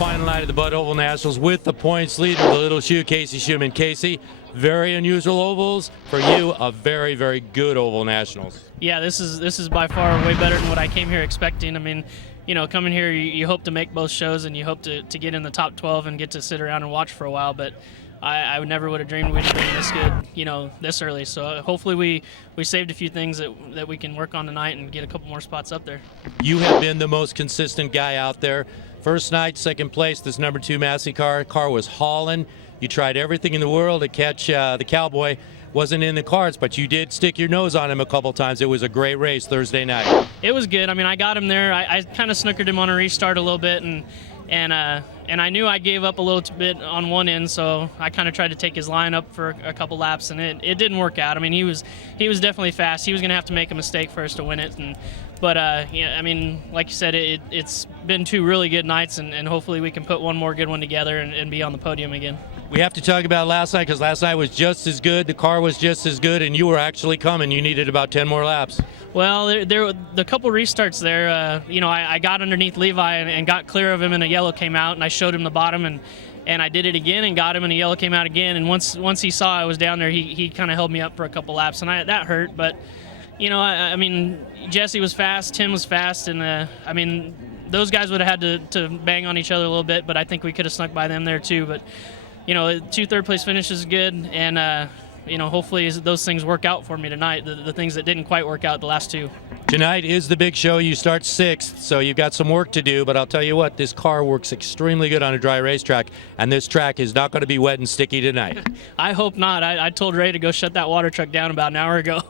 final night of the Bud Oval Nationals with the points lead with the little shoe, Casey Schumann. Casey, very unusual ovals. For you, a very, very good Oval Nationals. Yeah, this is by far way better than what I came here expecting. I mean, you know, coming here, you hope to make both shows and you hope to get in the top 12 and get to sit around and watch for a while, but I never would have dreamed we'd have been this good, you know, this early. So hopefully we saved a few things that we can work on tonight and get a couple more spots up there. You have been the most consistent guy out there. First night, second place, this number 2 Massey car was hauling. You tried everything in the world to catch the Cowboy. Wasn't in the cards, but you did stick your nose on him a couple times. It was a great race Thursday night. It was good. I mean, I got him there. I kind of snookered him on a restart a little bit, and I knew I gave up a little bit on one end, so I kind of tried to take his line up for a couple laps, and it didn't work out. I mean, he was definitely fast. He was going to have to make a mistake first to win it, but yeah, I mean, like you said, it's been 2 really good nights, and hopefully we can put one more good one together and be on the podium again. We have to talk about last night because last night was just as good. The car was just as good, and you were actually coming. You needed about 10 more laps. Well, the couple restarts there, you know, I got underneath Levi and got clear of him, and a yellow came out, and I showed him the bottom, and I did it again and got him, and a yellow came out again. And once he saw I was down there, he kind of held me up for a couple laps, and that hurt. But you know, I mean, Jesse was fast, Tim was fast, and I mean, those guys would have had to bang on each other a little bit, but I think we could have snuck by them there too. But you know, 2 third-place finishes is good, and you know, hopefully those things work out for me tonight, the things that didn't quite work out the last 2. Tonight is the big show. You start 6th, so you've got some work to do, but I'll tell you what, this car works extremely good on a dry racetrack, and this track is not going to be wet and sticky tonight. I hope not. I told Ray to go shut that water truck down about an hour ago.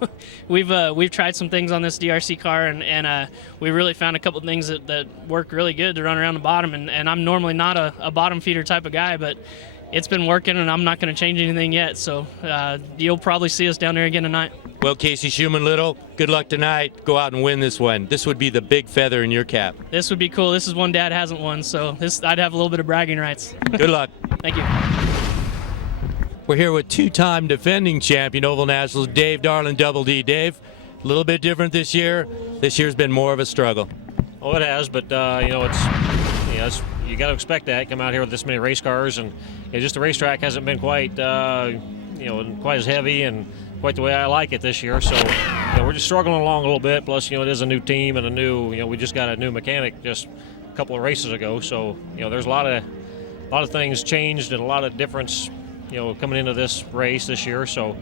We've tried some things on this DRC car, and we really found a couple things that work really good to run around the bottom, and I'm normally not a bottom feeder type of guy, but it's been working, and I'm not going to change anything yet, so you'll probably see us down there again tonight. Well, Casey Schumann Little, good luck tonight. Go out and win this one. This would be the big feather in your cap. This would be cool. This is one Dad hasn't won, so I'd have a little bit of bragging rights. Good luck. Thank you. We're here with 2-time defending champion Oval Nationals, Dave Darland, Double D. Dave, a little bit different this year. This year's been more of a struggle. Oh, it has, but you know, you got to expect that. Come out here with this many race cars, and just the racetrack hasn't been quite, you know, quite as heavy and quite the way I like it this year. So, you know, we're just struggling along a little bit. Plus, you know, it is a new team and you know, we just got a new mechanic just a couple of races ago. So, you know, there's a lot of things changed and a lot of difference, you know, coming into this race this year. So,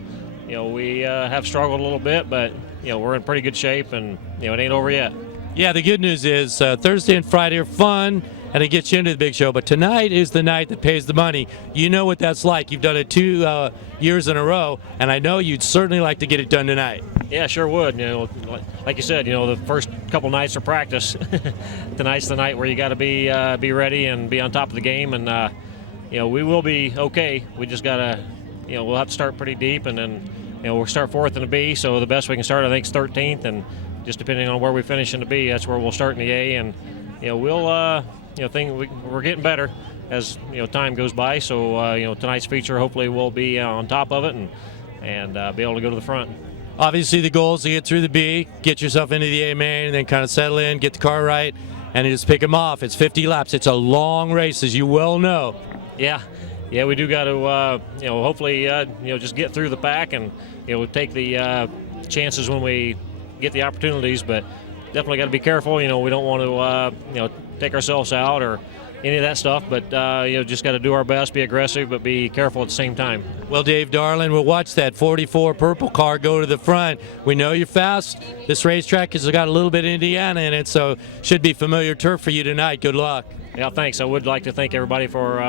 you know, we have struggled a little bit, but you know, we're in pretty good shape, and you know, it ain't over yet. Yeah, the good news is Thursday and Friday are fun, and it gets you into the big show. But tonight is the night that pays the money. You know what that's like. You've done it 2 years in a row, and I know you'd certainly like to get it done tonight. Yeah, sure would. You know, like you said, you know, the first couple nights are practice. Tonight's the night where you got to be ready and be on top of the game, and you know, we will be okay. We just got to, you know, we'll have to start pretty deep, and then, you know, we'll start 4th in the B. So the best we can start, I think, is 13th, and just depending on where we finish in the B, that's where we'll start in the A. And you know, we'll you know, we're getting better as, you know, time goes by. So you know, tonight's feature, hopefully we'll be on top of it and be able to go to the front. Obviously, the goal is to get through the B, get yourself into the A main, and then kind of settle in, get the car right, and just pick them off. It's 50 laps. It's a long race, as you well know. Yeah, we do got to you know, hopefully you know, just get through the pack and, you know, take the chances when we get the opportunities, but definitely got to be careful. You know, we don't want to you know, take ourselves out or any of that stuff, but you know, just got to do our best, be aggressive, but be careful at the same time. Well, Dave Darland, we'll watch that 44 purple car go to the front. We know you're fast. This racetrack has got a little bit of Indiana in it, so should be familiar turf for you tonight. Good luck. Yeah, thanks. I would like to thank everybody for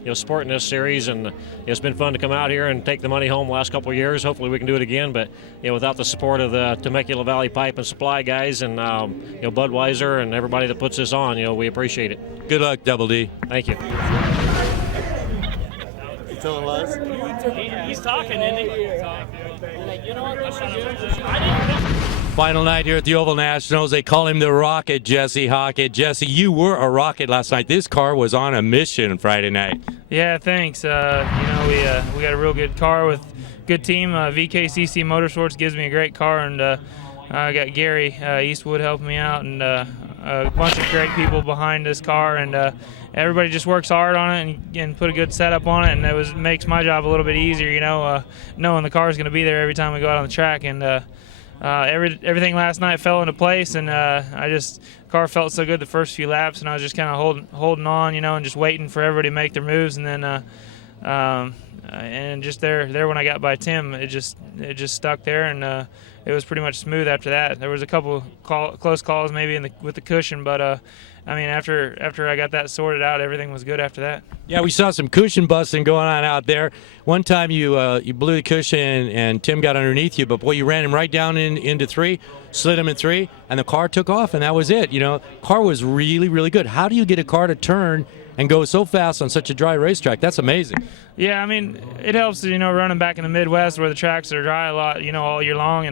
you know, supporting this series, and it's been fun to come out here and take the money home the last couple of years. Hopefully we can do it again, but you know, without the support of the Temecula Valley Pipe and Supply guys and you know, Budweiser and everybody that puts this on, you know, we appreciate it. Good luck, Double D. Thank you. You telling lies? He's talking, isn't he? You know what? Final night here at the Oval Nationals. They call him the Rocket, Jesse Hockett. Jesse, you were a rocket last night. This car was on a mission Friday night. Yeah, thanks. You know, we got a real good car with good team. VKCC Motorsports gives me a great car, and I got Gary Eastwood helping me out, and a bunch of great people behind this car, and everybody just works hard on it and put a good setup on it, and it makes my job a little bit easier, knowing the car is going to be there every time we go out on the track. And everything last night fell into place, and the car felt so good the first few laps, and I was just kind of holding on, and just waiting for everybody to make their moves, and then and just there when I got by Tim, it just stuck there, and it was pretty much smooth after that. There was a couple close calls maybe with the cushion, but after I got that sorted out, everything was good after that. Yeah, we saw some cushion busting going on out there. One time you blew the cushion and Tim got underneath you, but boy, you ran him right down into 3, slid him in 3, and the car took off, and that was it. Car was really, really good. How do you get a car to turn and go so fast on such a dry racetrack? That's amazing. Yeah, it helps, running back in the Midwest where the tracks are dry a lot, all year long,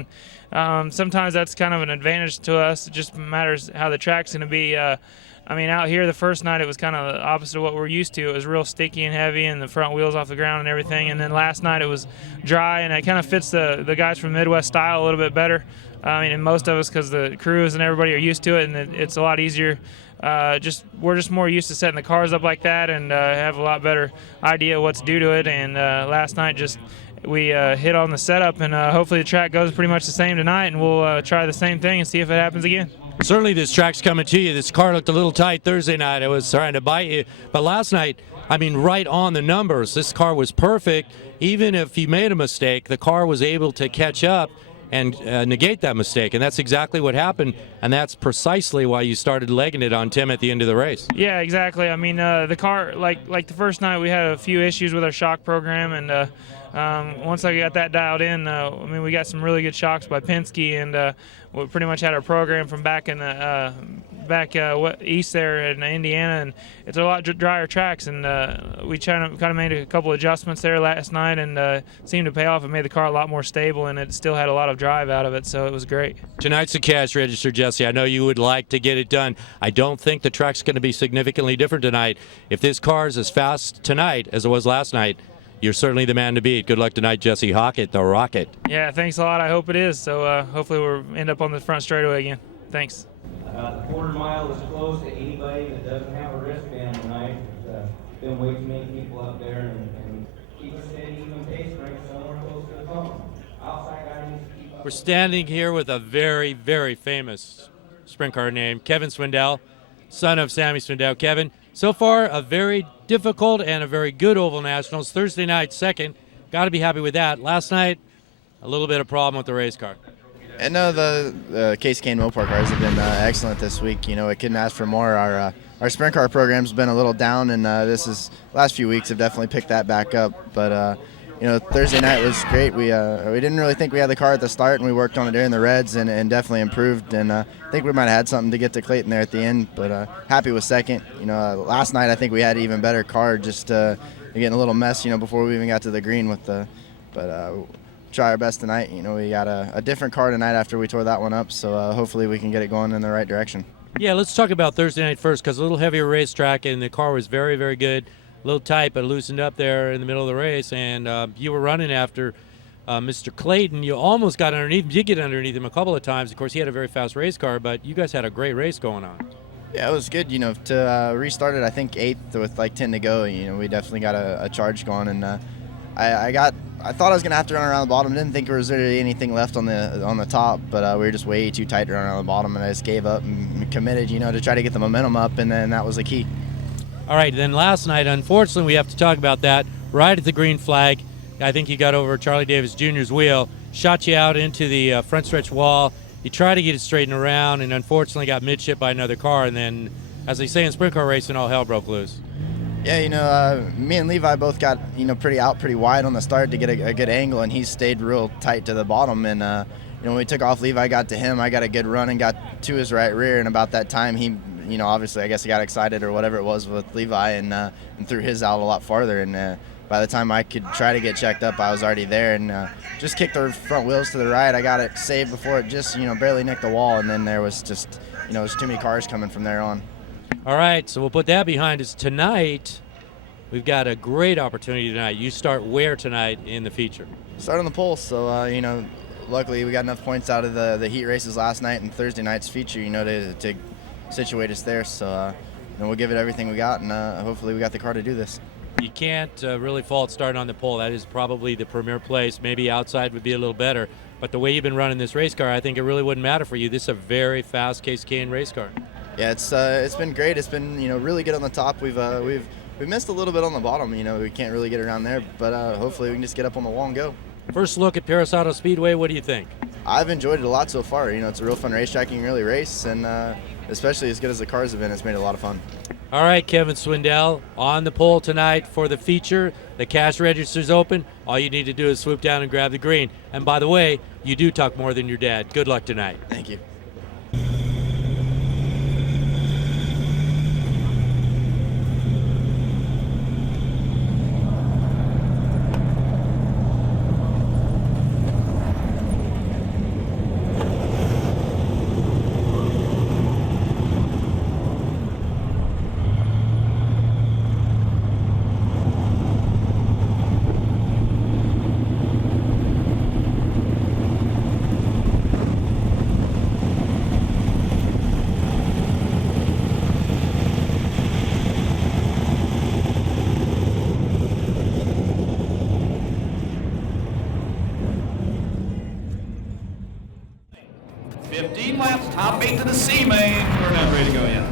and sometimes that's kind of an advantage to us. It just matters how the track's going to be. Out here the first night it was kind of the opposite of what we're used to. It was real sticky and heavy, and the front wheels off the ground and everything. And then last night it was dry, and it kind of fits the guys from Midwest style a little bit better. And most of us, because the crews and everybody are used to it, and it's a lot easier. We're just more used to setting the cars up like that, and have a lot better idea of what to do to it. And last night we hit on the setup, and hopefully the track goes pretty much the same tonight, and we'll try the same thing and see if it happens again. Certainly this track's coming to you. This car looked a little tight Thursday night. It was trying to bite you. But last night, right on the numbers. This car was perfect. Even if you made a mistake, the car was able to catch up and negate that mistake. And that's exactly what happened. And that's precisely why you started legging it on Tim at the end of the race. Yeah, exactly. The car, like the first night, we had a few issues with our shock program. And once I got that dialed in, we got some really good shocks by Penske, and we pretty much had our program from back in the east there in Indiana, and it's a lot drier tracks, and we kind of made a couple adjustments there last night, and seemed to pay off. It made the car a lot more stable, and it still had a lot of drive out of it, so it was great. Tonight's the cash register, Jesse. I know you would like to get it done. I don't think the track's going to be significantly different tonight. If this car is as fast tonight as it was last night, you're certainly the man to beat. Good luck tonight, Jesse Hockett, the Rocket. Yeah, thanks a lot. I hope it is. So hopefully we'll end up on the front straightaway again. Thanks. The quarter mile is closed to anybody that doesn't have a wristband tonight. Been way too many people up there, and keep a steady, even pace, right somewhere close to the phone. Outside guy needs to keep up. We're standing here with a very, very famous sprint car named Kevin Swindell, son of Sammy Swindell. Kevin, so far a very difficult and a very good Oval Nationals. Thursday night, second. Got to be happy with that. Last night, a little bit of problem with the race car. And no, the Case Kane Mopar cars have been excellent this week. It couldn't ask for more. Our sprint car program's been a little down, and last few weeks have definitely picked that back up. But Thursday night was great. We didn't really think we had the car at the start, and we worked on it during the Reds and definitely improved. And I think we might have had something to get to Clayton there at the end, but happy with second. Last night I think we had an even better car, just getting a little mess, before we even got to the green with the. But try our best tonight. We got a different car tonight after we tore that one up, so hopefully we can get it going in the right direction. Yeah, let's talk about Thursday night first, because a little heavier racetrack, and the car was very, very good. A little tight, but loosened up there in the middle of the race, and you were running after Mr. Clayton. You almost got underneath him. You did get underneath him a couple of times. Of course, he had a very fast race car, but you guys had a great race going on. Yeah, it was good. To restart it, I think 8th with like 10 to go. We definitely got a charge going, and I thought I was gonna have to run around the bottom. Didn't think there was really anything left on the top, but we were just way too tight to run around the bottom, and I just gave up and committed, to try to get the momentum up, and then that was the key. All right, then last night, unfortunately, we have to talk about that. Right at the green flag, I think you got over Charlie Davis Jr.'s wheel, shot you out into the front stretch wall. You tried to get it straightened around, and unfortunately got midship by another car, and then, as they say in sprint car racing, all hell broke loose. Yeah, me and Levi both got, pretty wide on the start to get a good angle, and he stayed real tight to the bottom. And, when we took off, Levi got to him. I got a good run and got to his right rear, and about that time, he, obviously, I guess he got excited or whatever it was with Levi and threw his out a lot farther. And by the time I could try to get checked up, I was already there, and just kicked the front wheels to the right. I got it saved before it just, barely nicked the wall, and then there was just, there's too many cars coming from there on. All right, so we'll put that behind us. Tonight, we've got a great opportunity tonight. You start where tonight in the feature? Start on the pole, so, luckily we got enough points out of the heat races last night and Thursday night's feature, you know, to situate us there. So we'll give it everything we got, and hopefully we got the car to do this. You can't really fault starting on the pole. That is probably the premier place. Maybe outside would be a little better, but the way you've been running this race car, I think it really wouldn't matter for you. This is a very fast KCKN race car. Yeah, it's been great. It's been, you know, really good on the top. We've missed a little bit on the bottom. You know, we can't really get around there, but hopefully we can just get up on the wall and go. First look at Perris Auto Speedway. What do you think? I've enjoyed it a lot so far. You know, it's a real fun racetrack. You can really race, and especially as good as the cars have been, it's made it a lot of fun. All right, Kevin Swindell, on the pole tonight for the feature. The cash register's open. All you need to do is swoop down and grab the green. And by the way, you do talk more than your dad. Good luck tonight. Thank you. Top 8 to the C main. We're not ready to go yet.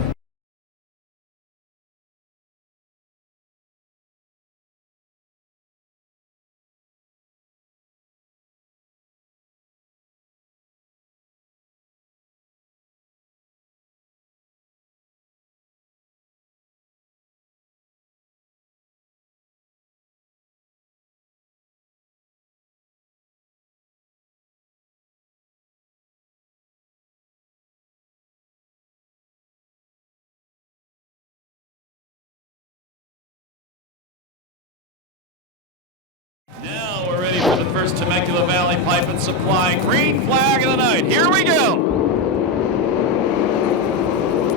Now we're ready for the first Temecula Valley Pipe and Supply green flag of the night. Here we go.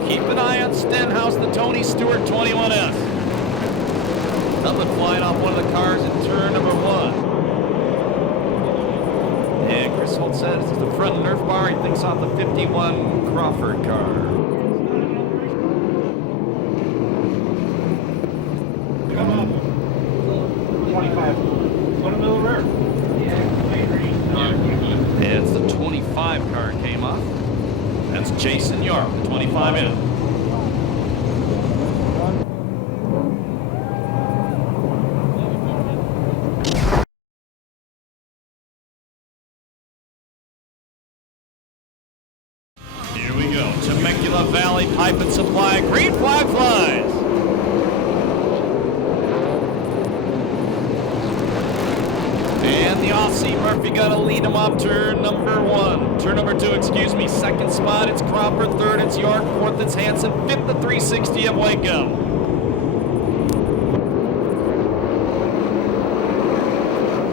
Keep an eye on Stenhouse, the Tony Stewart 21S. Something flying off one of the cars in turn number 1. And Chris Holt says this is the front Nerf bar. He thinks off the 51 Crawford car. Come on. 25. It's the 25 car came off. That's Jason York, the 25 in. Here we go. Temecula Valley Pipe and Supply. Green flag flies. And the Aussie Murphy gonna lead him off turn number 1. Turn number 2, excuse me. Second spot, it's Cropper. Third, it's York. Fourth, it's Hansen. Fifth, the 360 of Waco.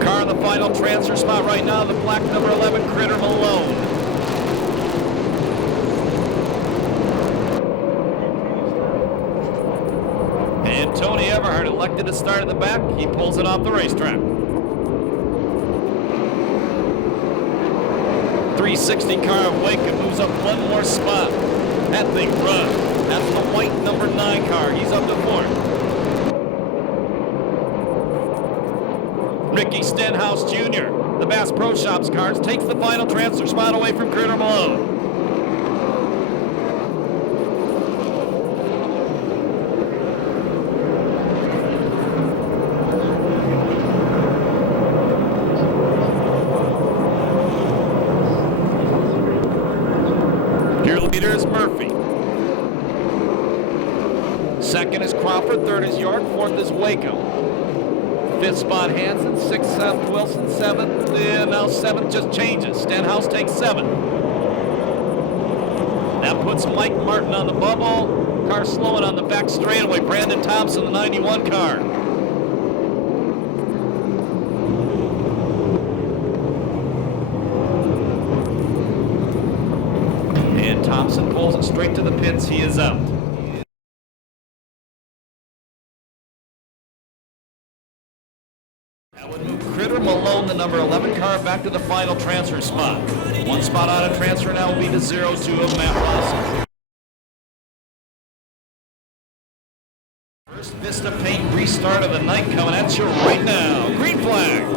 Car in the final transfer spot right now, the black number 11, Critter Malone. And Tony Everhart elected to start at the back. He pulls it off the racetrack. 360 car of Waco moves up one more spot. That thing runs. That's the white number 9 car. He's up to 4th. Ricky Stenhouse Jr., the Bass Pro Shops cars, takes the final transfer spot away from Critter Malone. Leader is Murphy. Second is Crawford. Third is York. Fourth is Waco. Fifth spot Hansen. Sixth, Seth Wilson. Seventh, and now seventh just changes. Stenhouse takes 7. That puts Mike Martin on the bubble. Car slowing on the back straightaway. Brandon Thompson, the 91 car. Thompson pulls it straight to the pits. He is out. would move Critter Malone, the number 11 car, back to the final transfer spot. One spot out of transfer now will be the 0-2 of Matt Rossi. First Vista Paint restart of the night coming at you right now. Green flag.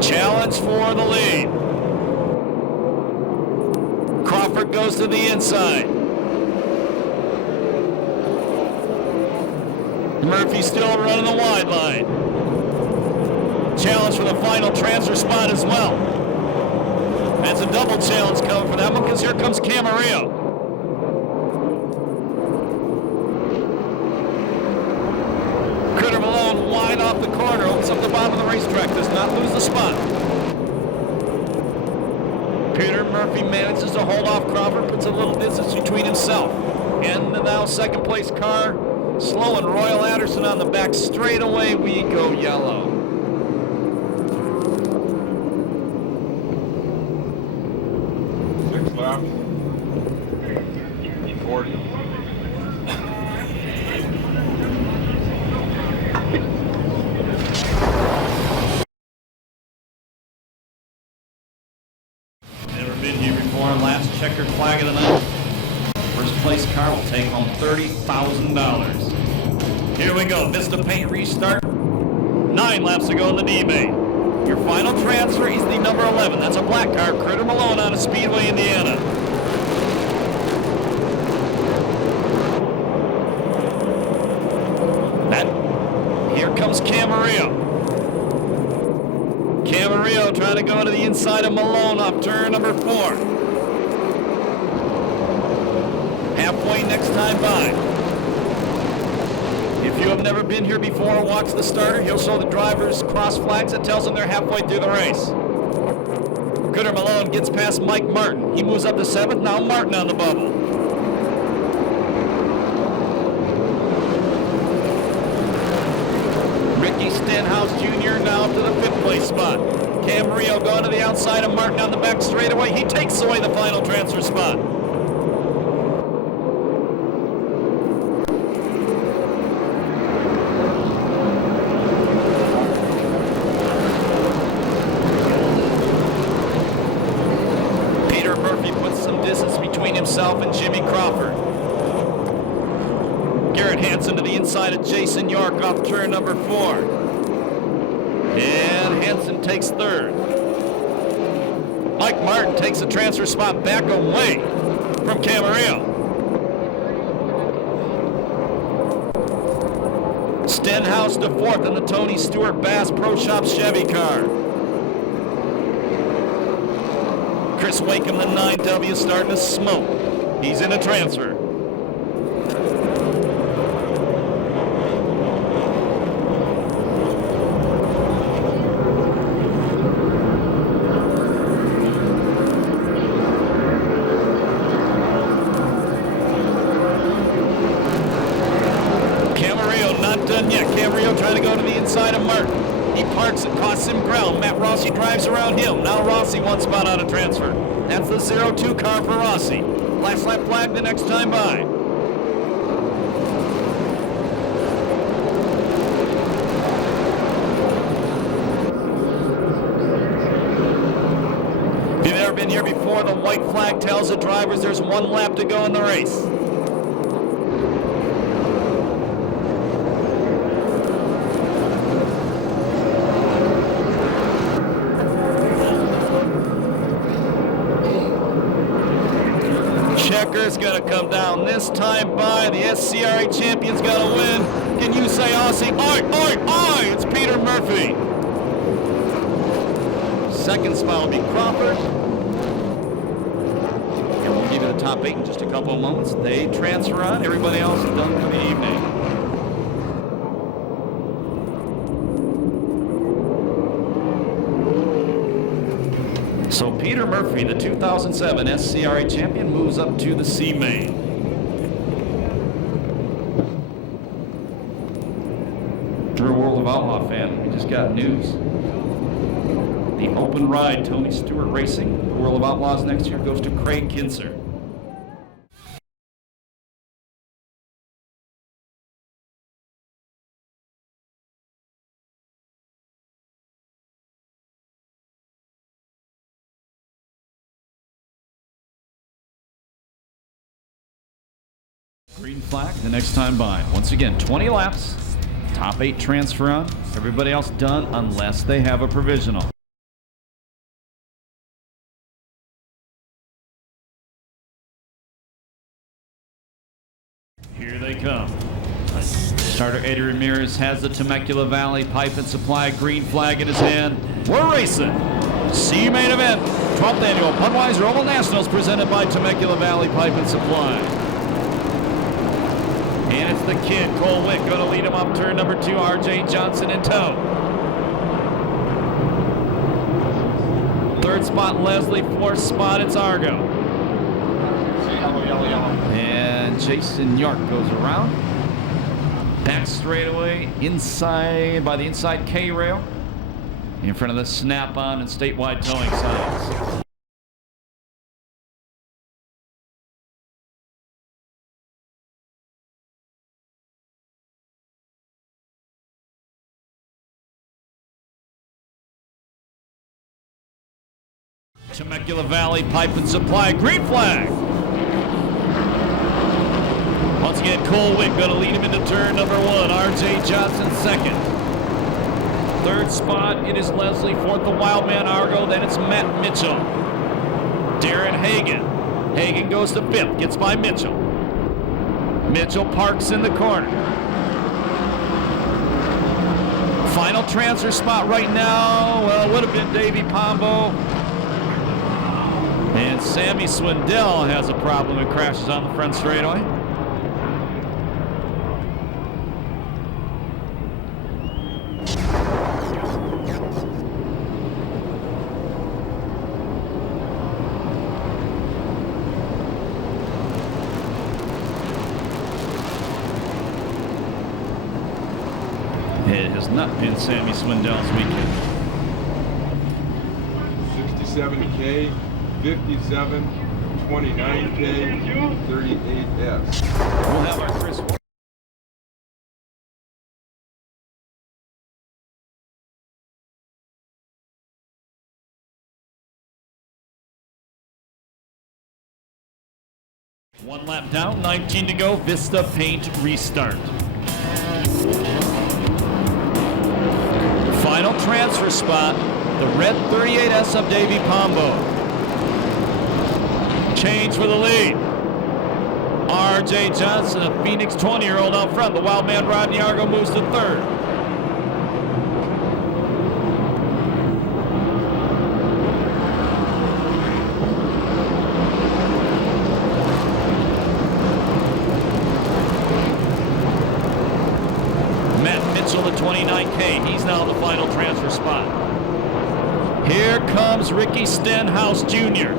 Challenge for the lead. Crawford goes to the inside. Murphy still running the wide line. Challenge for the final transfer spot as well. That's a double challenge coming for that one because here comes Camarillo. Critter Malone wide off the corner, opens up the bottom of the racetrack, does not lose the spot. Peter Murphy manages to hold off Crawford, puts a little distance between himself and the now second place car. Slow and Royal Anderson on the back straightaway. We go yellow. Six laps. 40. Never been here before. Last checkered flag of the night. First place car will take home $30,000. Here we go. Vista Paint restart. 9 laps to go in the D-Main. Your final transfer is the number 11. That's a black car. Critter Malone out of Speedway, Indiana. Here comes Camarillo. Camarillo trying to go to the inside of Malone off turn number 4. Halfway next time by. If you have never been here before or watched the starter, he'll show the drivers cross flags that tells them they're halfway through the race. Critter Malone gets past Mike Martin. He moves up to 7th. Now Martin on the bubble. Ricky Stenhouse Jr. now to the 5th place spot. Camarillo going to the outside of Martin on the back straightaway. He takes away the final transfer spot. Peter Murphy puts some distance between himself and Jimmy Crawford. Garrett Hansen to the inside of Jason York off turn number 4. And Hansen takes 3rd. Mike Martin takes the transfer spot back away from Camarillo. Stenhouse to 4th in the Tony Stewart Bass Pro Shop Chevy car. Chris Wakeham, the 9W, starting to smoke. He's in a transfer. Camarillo trying to go to the inside of Martin. He parks and costs him ground. Matt Rossi drives around him. Now Rossi one spot out of transfer. That's the 0-2 car for Rossi. Last lap flag the next time by. If you've never been here before, the white flag tells the drivers there's 1 lap to go in the race. Checker's going to come down this time by. The SCRA champion's going to win. Can you say Aussie? Oi, oi, oi! It's Peter Murphy. Second spot will be Crawford. And we'll give you the top 8 in just a couple of moments. They transfer on. Everybody else is done for the evening. So Peter Murphy, the 2007 SCRA champion, moves up to the C main. If you're a World of Outlaw fan, we just got news. The open ride, Tony Stewart Racing. The World of Outlaws next year goes to Craig Kinser. Green flag the next time by. Once again, 20 laps. Top 8 transfer on. Everybody else done unless they have a provisional. Here they come. Starter Eddie Ramirez has the Temecula Valley Pipe and Supply green flag in his hand. We're racing. See main event. 12th annual Budweiser Oval Nationals presented by Temecula Valley Pipe and Supply. And it's the kid, Cole Wick, going to lead him up turn number 2, R.J. Johnson in tow. Third spot, Leslie. Fourth spot, it's Argo. And Jason York goes around. Back straightaway, inside, by the inside K-rail. In front of the snap-on and statewide towing signs. Temecula Valley Pipe and Supply, green flag. Once again, Cole Wick going to lead him into turn number 1. R.J. Johnson second. Third spot, it is Leslie. Fourth, the Wildman Argo. Then it's Matt Mitchell. Darren Hagan. Hagan goes to 5th, gets by Mitchell. Mitchell parks in the corner. Final transfer spot right now, well, it would have been Davey Pombo. And Sammy Swindell has a problem and crashes on the front straightaway. It has not been Sammy Swindell's weekend. 67K, 57, 29K, 38S. We'll have our Chris. One lap down, 19 to go. Vista Paint restart. Final transfer spot, the red 38S of Davey Pombo. Change for the lead. R.J. Johnson, a Phoenix 20-year-old out front. The wild man Rodney Argo moves to 3rd. The 29K, he's now the final transfer spot. Here comes Ricky Stenhouse Jr.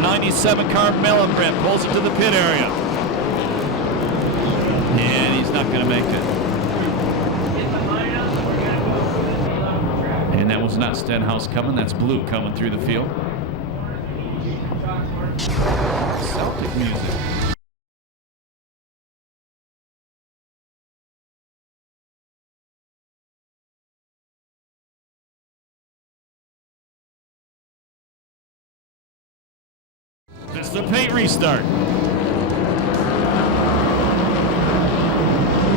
97 car Mellenbrent pulls it to the pit area. And he's not going to make it. And that was not Stenhouse coming, that's Blue coming through the field. Celtic music. It's the paint restart.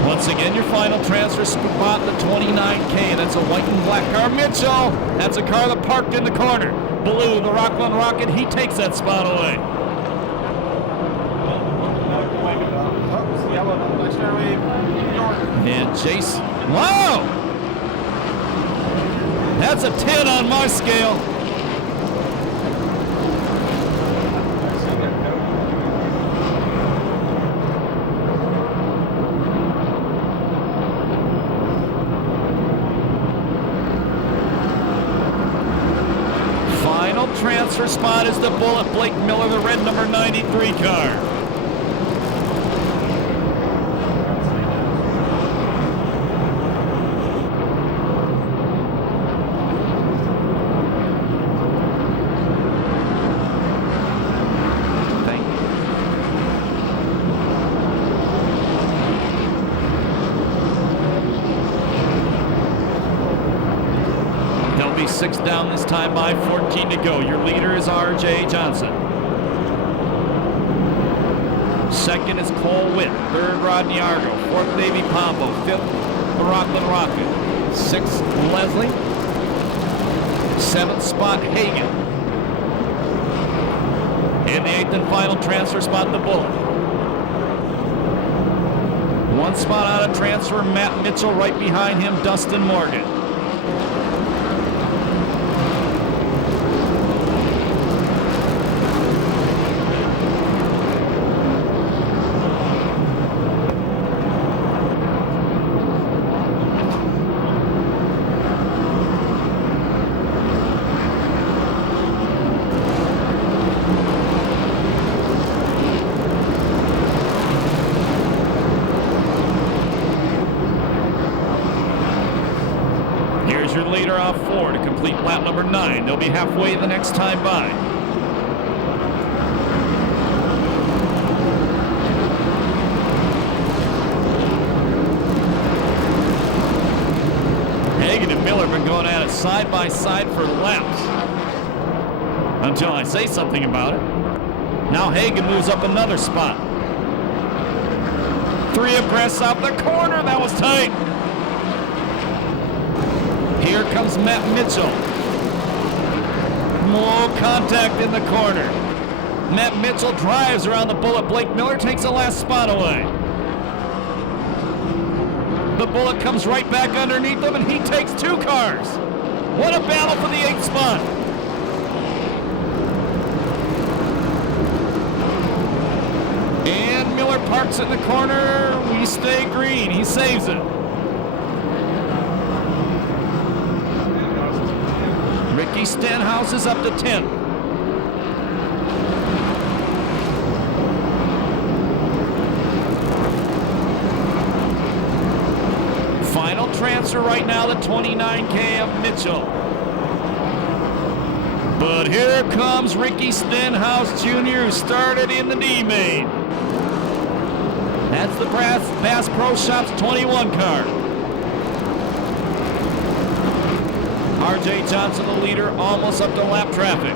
Once again, your final transfer spot, the 29K. That's a white and black car. Mitchell, that's a car that parked in the corner. Blue, the Rockland Rocket, he takes that spot away. And Jason, wow! That's a 10 on my scale. Transfer spot is the Bullet Blake Miller, the red number 93 car. be 6 down this time by 14 to go. Your leader is R.J. Johnson. Second is Cole Witt. Third, Rodney Argo. Fourth, Davey Pombo. Fifth, Rockland Rocket. Sixth, Leslie. Seventh spot, Hagen. And the eighth and final transfer spot, the Bullet. One spot out of transfer, Matt Mitchell. Right behind him, Dustin Morgan. Your leader off 4 to complete lap number 9. They'll be halfway the next time by. Hagen and Miller have been going at it side by side for laps. Until I say something about it. Now Hagen moves up another spot. 3 abreast off the corner. That was tight. Here comes Matt Mitchell. More contact in the corner. Matt Mitchell drives around the Bullet. Blake Miller takes the last spot away. The Bullet comes right back underneath him, and he takes 2 cars. What a battle for the 8th spot. And Miller parks in the corner. We stay green. He saves it. Ricky Stenhouse is up to 10. Final transfer right now, the 29K of Mitchell. But here comes Ricky Stenhouse Jr., who started in the D main. That's the Bass Pro Shops 21 car. R.J. Johnson, the leader, almost up to lap traffic.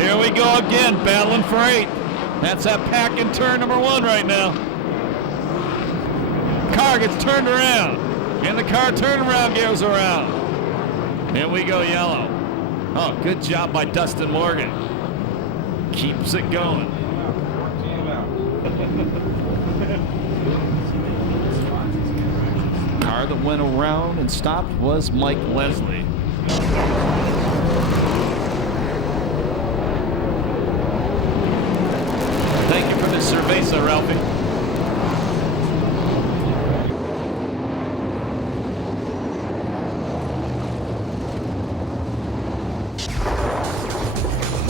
Here we go again, battling for 8. That's that pack in turn number 1 right now. Car gets turned around, and the car turnaround goes around. Here we go, yellow. Oh, good job by Dustin Morgan. Keeps it going. Car that went around and stopped was Mike Leslie. Thank you for the cerveza, Ralphie.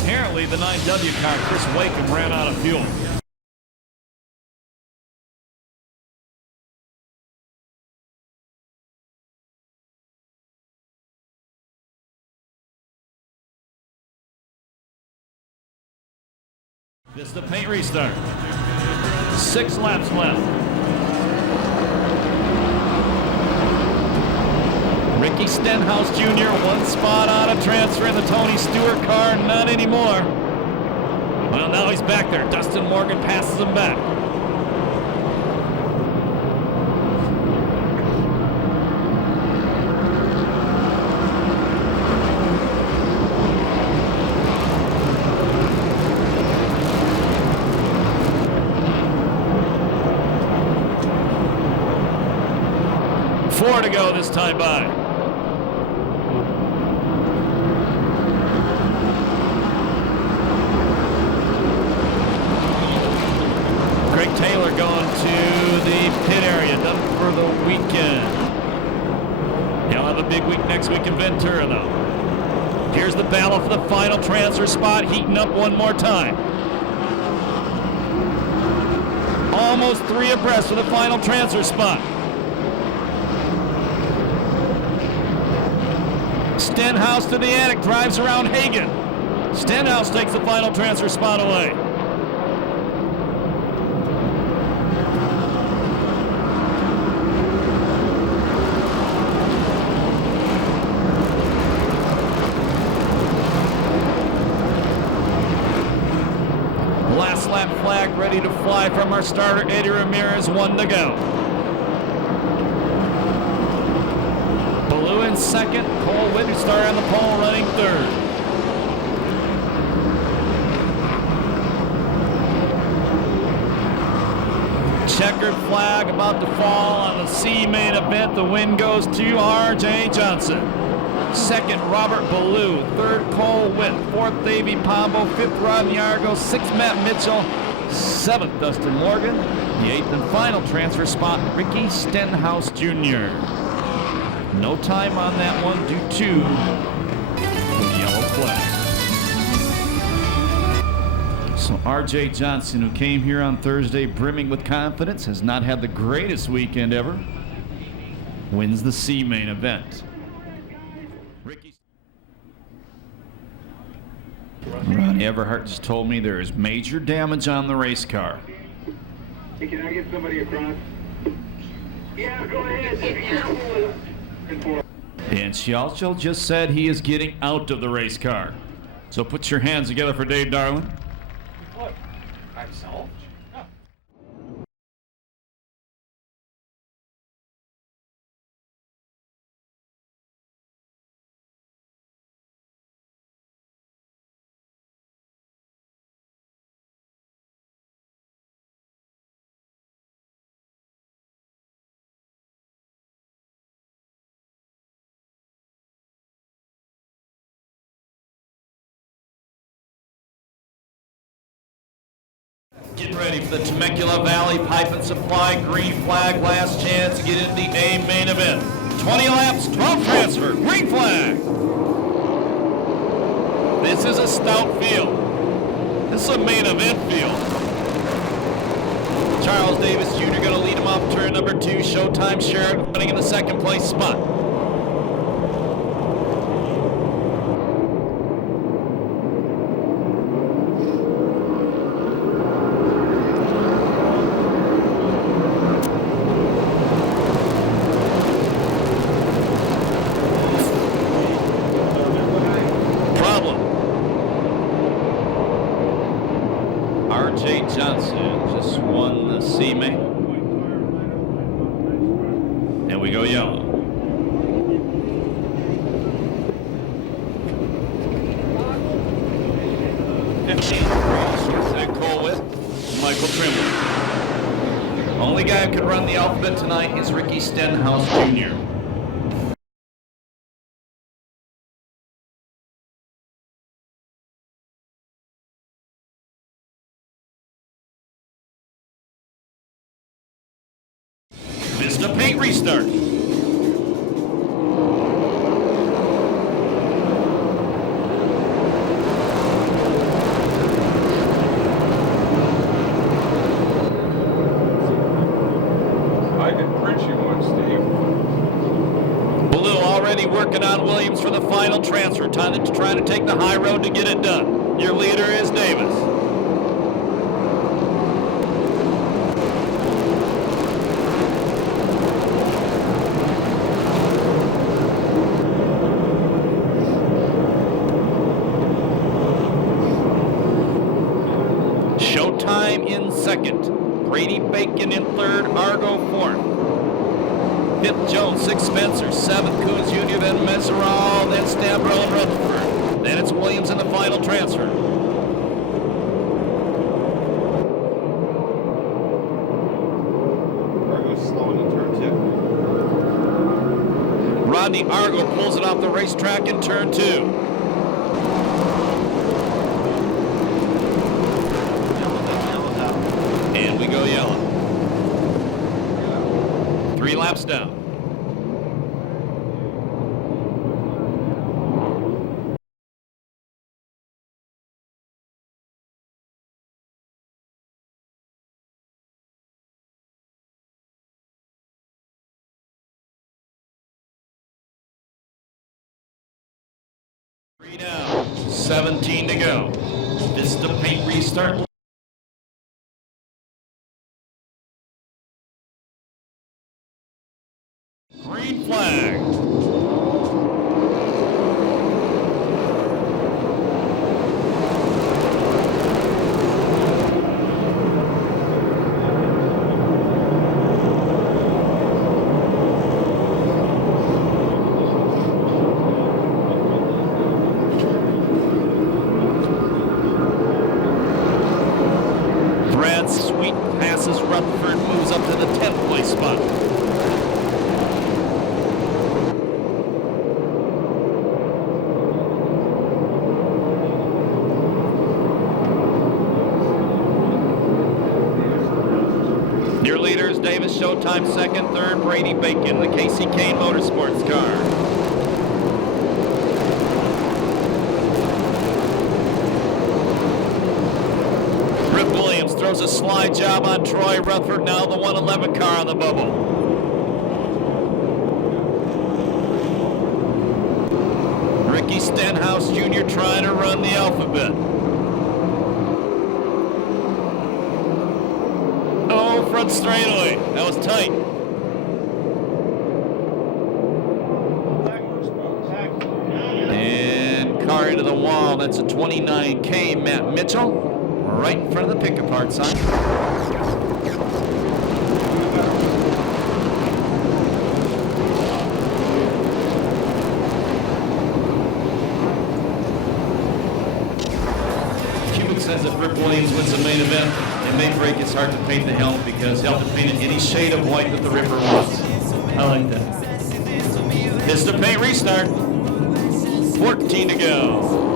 Apparently the 9W car, Chris Wakeham, ran out of fuel. This is the paint restart. 6 laps left. Ricky Stenhouse Jr., 1 spot out of transfer in the Tony Stewart car, not anymore. Well, now he's back there. Dustin Morgan passes him back. Four to go this time by. Greg Taylor going to the pit area, done for the weekend. He'll have a big week next week in Ventura, though. Here's the battle for the final transfer spot, heating up one more time. Almost 3 abreast for the final transfer spot. Stenhouse to the attic, drives around Hagen. Stenhouse takes the final transfer spot away. lap flag ready to fly from our starter, Eddie Ramirez, 1 to go. Blue in second, Cole Witt, who started on the pole, running third. Checkered flag about to fall on the C main event. The win goes to R.J. Johnson. Second, Robert Ballou. Third, Cole Witt. Fourth, Davey Pombo. Fifth, Rodney Argo. Sixth, Matt Mitchell. Seventh, Dustin Morgan. The eighth and final transfer spot, Ricky Stenhouse Jr. No time on that one due to the yellow flag. So R.J. Johnson, who came here on Thursday brimming with confidence, has not had the greatest weekend ever, wins the C main event. Ronnie Everhart just told me there is major damage on the race car. Hey, can I get somebody across? Yeah, go ahead. And she also just said he is getting out of the race car. So put your hands together for Dave Darland. What? I'm solved. Getting ready for the Temecula Valley Pipe and Supply green flag, last chance to get into the A main event. 20 laps, 12 transfer, green flag. This is a stout field. This is a main event field. Charles Davis Jr. going to lead him off turn number 2. Showtime Sheriff running in the second place spot. Johnson just won the C main. And we go yellow. Cole Witt, Michael Trimble. Only guy who could run the alphabet tonight is Ricky Stenhouse Jr. Vista paint restart. I can print you one, Steve. Blue already working on Williams for the final transfer. Time to try to take the high road to get it done. Your leader is Davis. Showtime in second. Brady Bacon in third. Argo fourth. Fifth, Jones. Sixth, Spencer. Seventh, Coons Jr. Then Meseral. Then Stambrell and Rutherford. Then it's Williams in the final transfer. Argo's slowing in turn 2. Rodney Argo pulls it off the racetrack in turn 2. And we go yellow. 3 laps down. Three down, 17 to go. Vista paint restart. Green flag. passes. Rutherford moves up to the 10th place spot. Your leaders, Davis Showtime second, third, Brady Bacon, the Casey Kane Motorsports car. Throws a slide job on Troy Rutherford, now the 111 car on the bubble. Ricky Stenhouse Jr. trying to run the alphabet. Oh, front straightaway. That was tight. And car into the wall. That's a 29K, Matt Mitchell. Right in front of the pick-apart sign. Cubic says if Rip Williams wins the main event, it may break his heart to paint the helmet because he'll have to paint it any shade of white that the Ripper wants. I like that. It's the paint restart. 14 to go.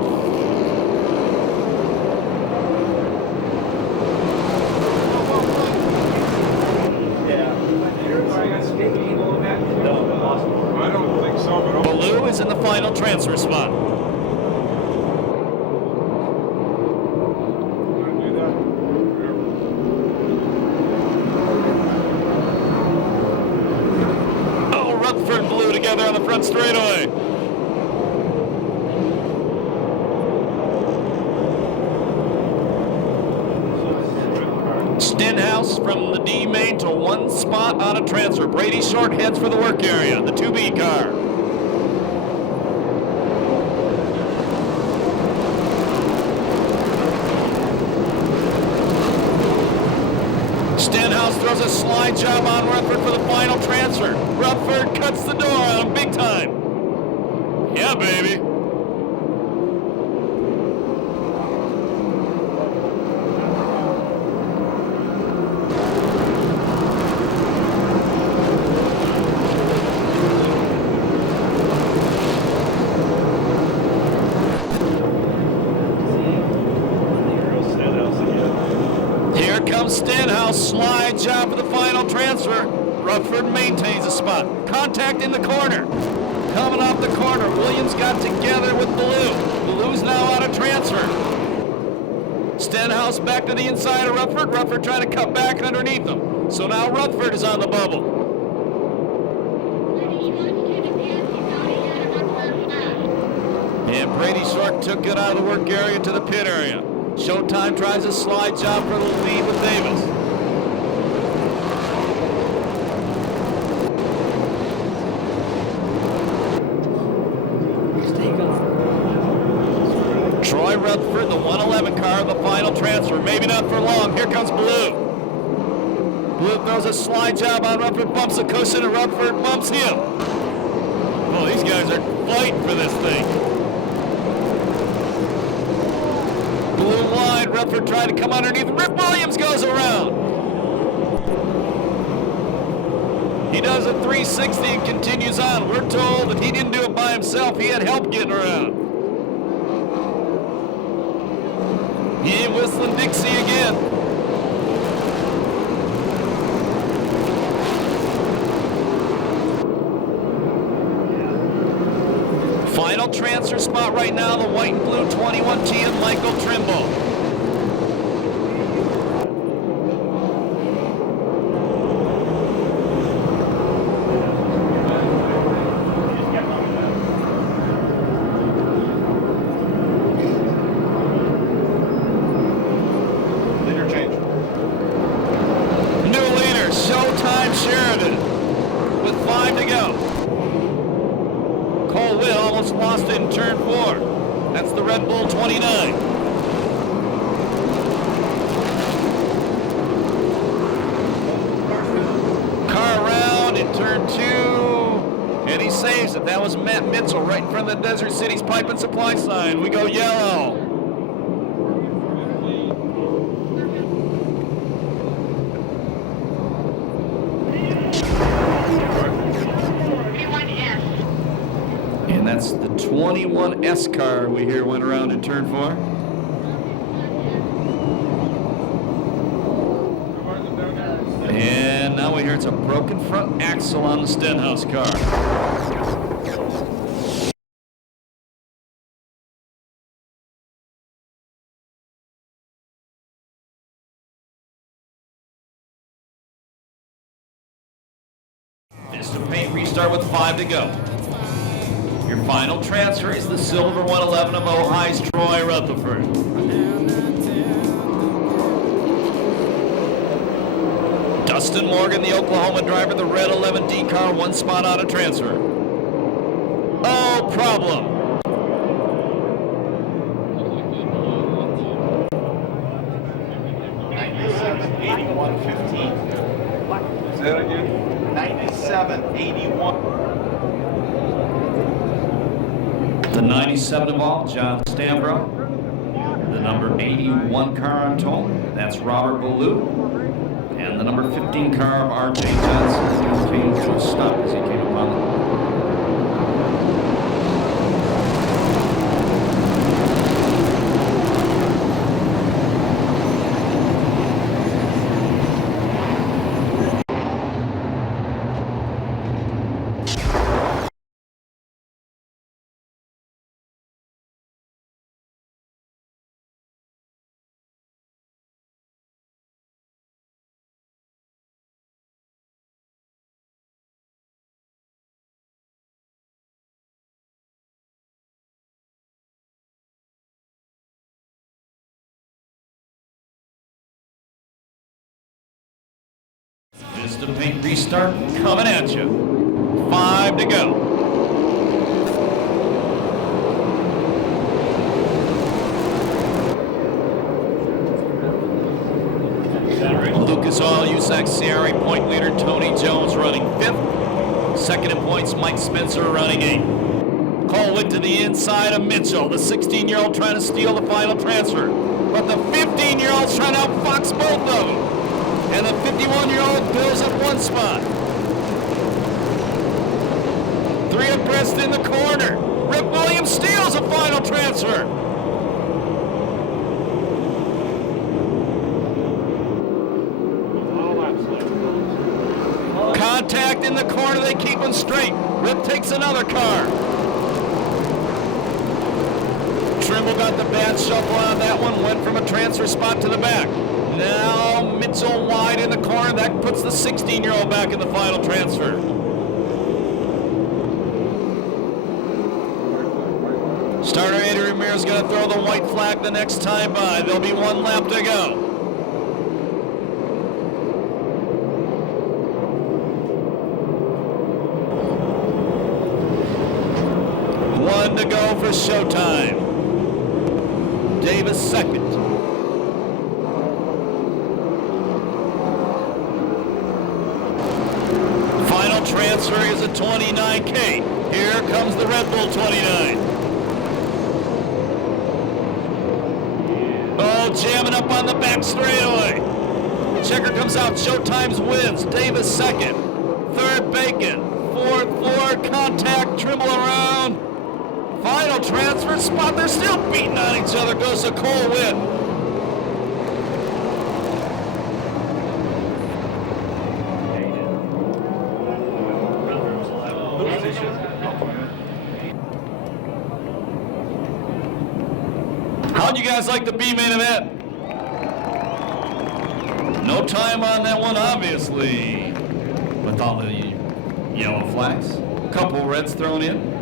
Blue is in the final transfer spot. Oh, Rutherford and Blue together on the front straightaway. Stenhouse from the D main to one spot on a transfer. Brady Short heads for the work area, the 2B car. Stenhouse throws a slide job on Rutherford for the final transfer. Rutherford cuts the door on him big time. Yeah, baby. Stenhouse slide job for the final transfer. Rutherford maintains a spot. Contact in the corner. Coming off the corner, Williams got together with Blue. Blue's now out of transfer. Stenhouse back to the inside of Rutherford. Rutherford trying to cut back underneath him. So now Rutherford is on the bubble. And Brady Short took it out of the work area to the pit area. Showtime tries a slide job for the lead with Davis. Troy Rutherford, the 111 car, the final transfer. Maybe not for long. Here comes Blue. Blue throws a slide job on Rutherford, bumps the cushion, and Rutherford bumps him. Well, these guys are fighting for this thing. Blue line, Rutherford trying to come underneath. Rip Williams goes around. He does a 360 and continues on. We're told that he didn't do it by himself. He had help getting around. He ain't whistling Dixie again. Final transfer spot right now, the white and blue 21T of Michael Trimble. Leader change. New leader, Showtime Sheridan, with 5 to go. Cole Will almost lost it in turn 4. That's the Red Bull 29. Car around in turn 2, and he saves it. That was Matt Mitchell right in front of the Desert City's pipe and supply sign. We go yellow. 21S car we hear went around in turn 4. And now we hear it's a broken front axle on the Stenhouse car. Fist of paint restart with 5 to go. Your final transfer is the silver 111 of Ojai's Troy Rutherford. Dustin Morgan, the Oklahoma driver, the red 11D car, 1 spot out of transfer. Oh, problem. Say that again? 97-81. The 97 of all, John Stambro. The number 81 car on toll, that's Robert Ballou. And the number 15 car of R.J. Johnson came to a stop as he came upon the Fist of paint restart coming at you. 5 to go. Lucas Oil USAC CRA point leader Tony Jones running 5th. Second in points Mike Spencer running 8th. Cole went to the inside of Mitchell, the 16-year-old trying to steal the final transfer. But the 15-year-old's trying to outfox both of them. And the 51-year-old fills up 1 spot. 3 abreast in the corner. Rick Williams steals a final transfer. Contact in the corner, they keep him straight. Rip takes another car. Trimble got the bad shuffle on that one, went from a transfer spot to the back. Now Mitchell wide in the corner. That puts the 16-year-old back in the final transfer. Starter Eddie Ramirez is going to throw the white flag the next time by. There'll be 1 lap to go. One to go for showtime. Davis second. Transfer is a 29K. Here comes the Red Bull 29. Oh, jamming up on the back straightaway. Checker comes out. Showtimes wins. Davis second. Third Bacon. Fourth Ford. Contact. Trimble around. Final transfer spot. They're still beating on each other. Goes to Cole Witt. How'd you guys like the B main event? No time on that one, obviously. With all the yellow flags. Couple reds thrown in.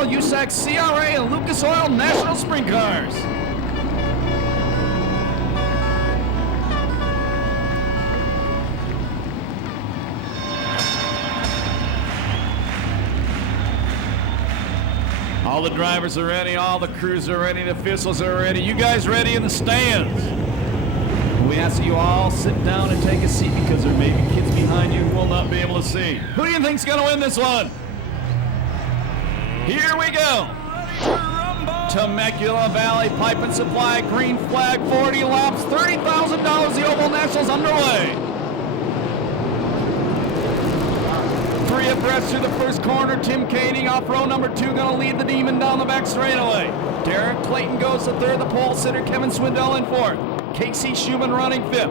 USAC CRA and Lucas Oil National Sprint Cars. All the drivers are ready, all the crews are ready, the officials are ready. You guys ready in the stands? we ask that you all sit down and take a seat because there may be kids behind you who will not be able to see. Who do you think's going to win this one? Here we go. Temecula Valley Pipe and Supply, green flag, 40 laps, $30,000. The Oval Nationals underway. 3 abreast through the first corner. Tim Kading off row number 2, going to lead the Demon down the back straightaway. Derek Clayton goes to third. The pole sitter Kevin Swindell in fourth. Casey Schumann running fifth.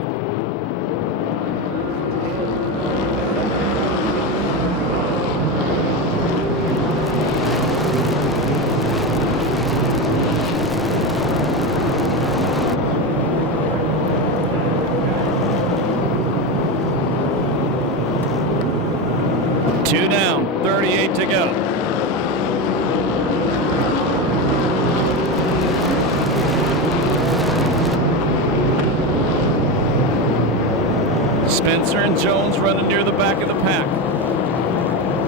Two down, 38 to go. Spencer and Jones running near the back of the pack.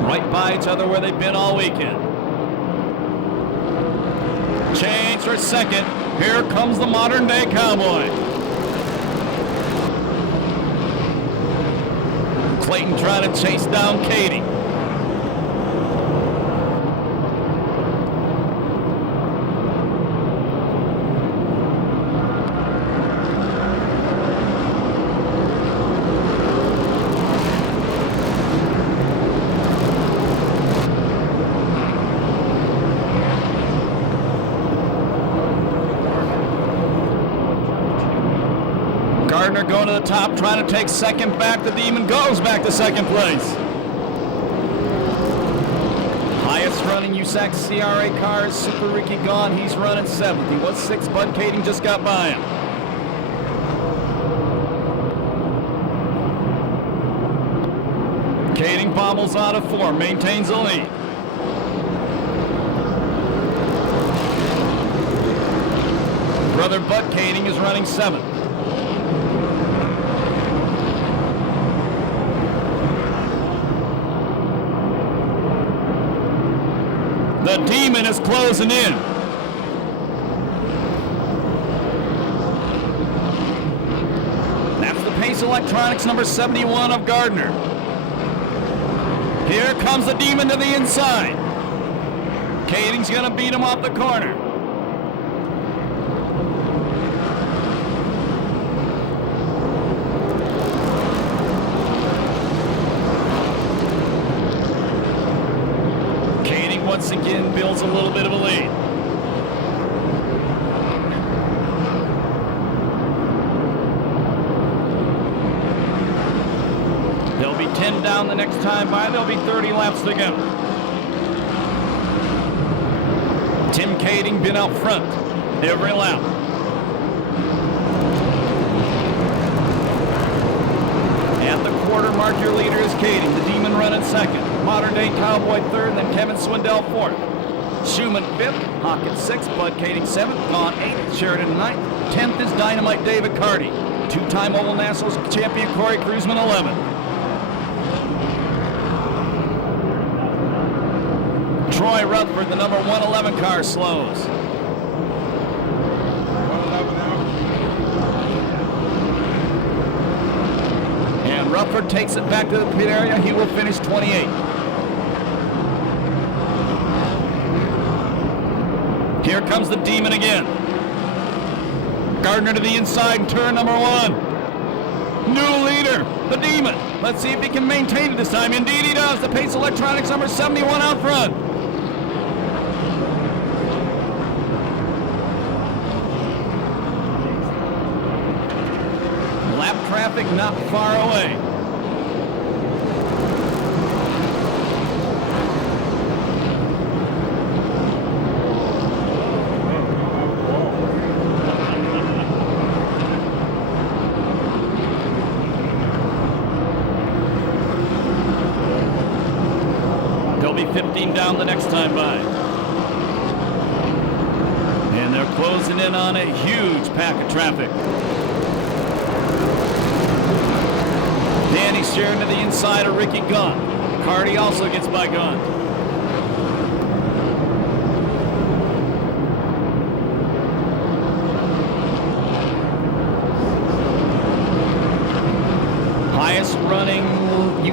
Right by each other where they've been all weekend. Change for second. Here comes the modern day cowboy. Clayton trying to chase down Katie. Gardner going to the top, trying to take second back. The Demon goes back to second place. Highest running USAC CRA car is Super Ricky Gone. He's running 7th. He was 6th. Bud Kading just got by him. Kading bobbles out of 4, maintains the lead. Brother Bud Kading is running 7th. The Demon is closing in. That's the Pace Electronics number 71 of Gardner. Here comes the Demon to the inside. Kading's going to beat him off the corner. Once again builds a little bit of a lead. They'll be 10 down the next time by. There'll be 30 laps to go. Tim Kading been out front every lap. At the quarter mark, your leader is Kading. The Demon running 2nd. Modern Day Cowboy 3rd, and then Kevin Swindell 4th. Schumann 5th, Hockett 6th, Bud Kading 7th, Gone 8th, Sheridan 9th. 10th is Dynamite David Carty. 2-time Oval Nationals champion Corey Kruzman 11th. Troy Rutherford, the number 111 car, slows. And Rutherford takes it back to the pit area. He will finish 28th. Here comes the Demon again. Gardner to the inside, turn number 1. New leader, the Demon. Let's see if he can maintain it this time. Indeed he does. The Pace Electronics number 71 out front. Lap traffic not far away. They'll be 15 down the next time by. And they're closing in on a huge pack of traffic. Danny Sheridan to the inside of Ricky Gunn. Carty also gets by Gunn.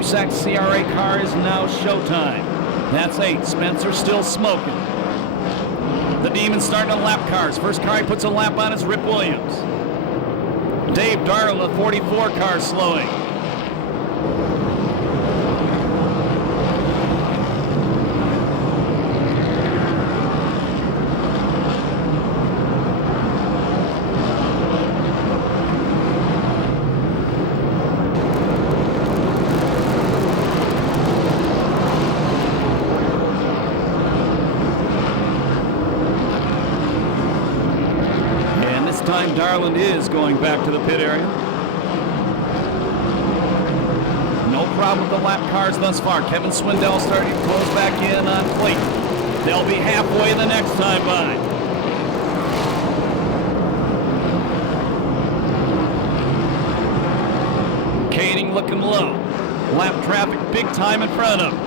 USAC CRA car is now showtime. That's 8. Spencer still smoking. The Demons starting on lap cars. First car he puts a lap on is Rip Williams. Dave Darland, the 44 car, slowing. Time Darland is going back to the pit area. No problem with the lap cars thus far. Kevin Swindell starting to close back in on Clayton. They'll be halfway the next time by. Kading looking low. Lap traffic big time in front of him.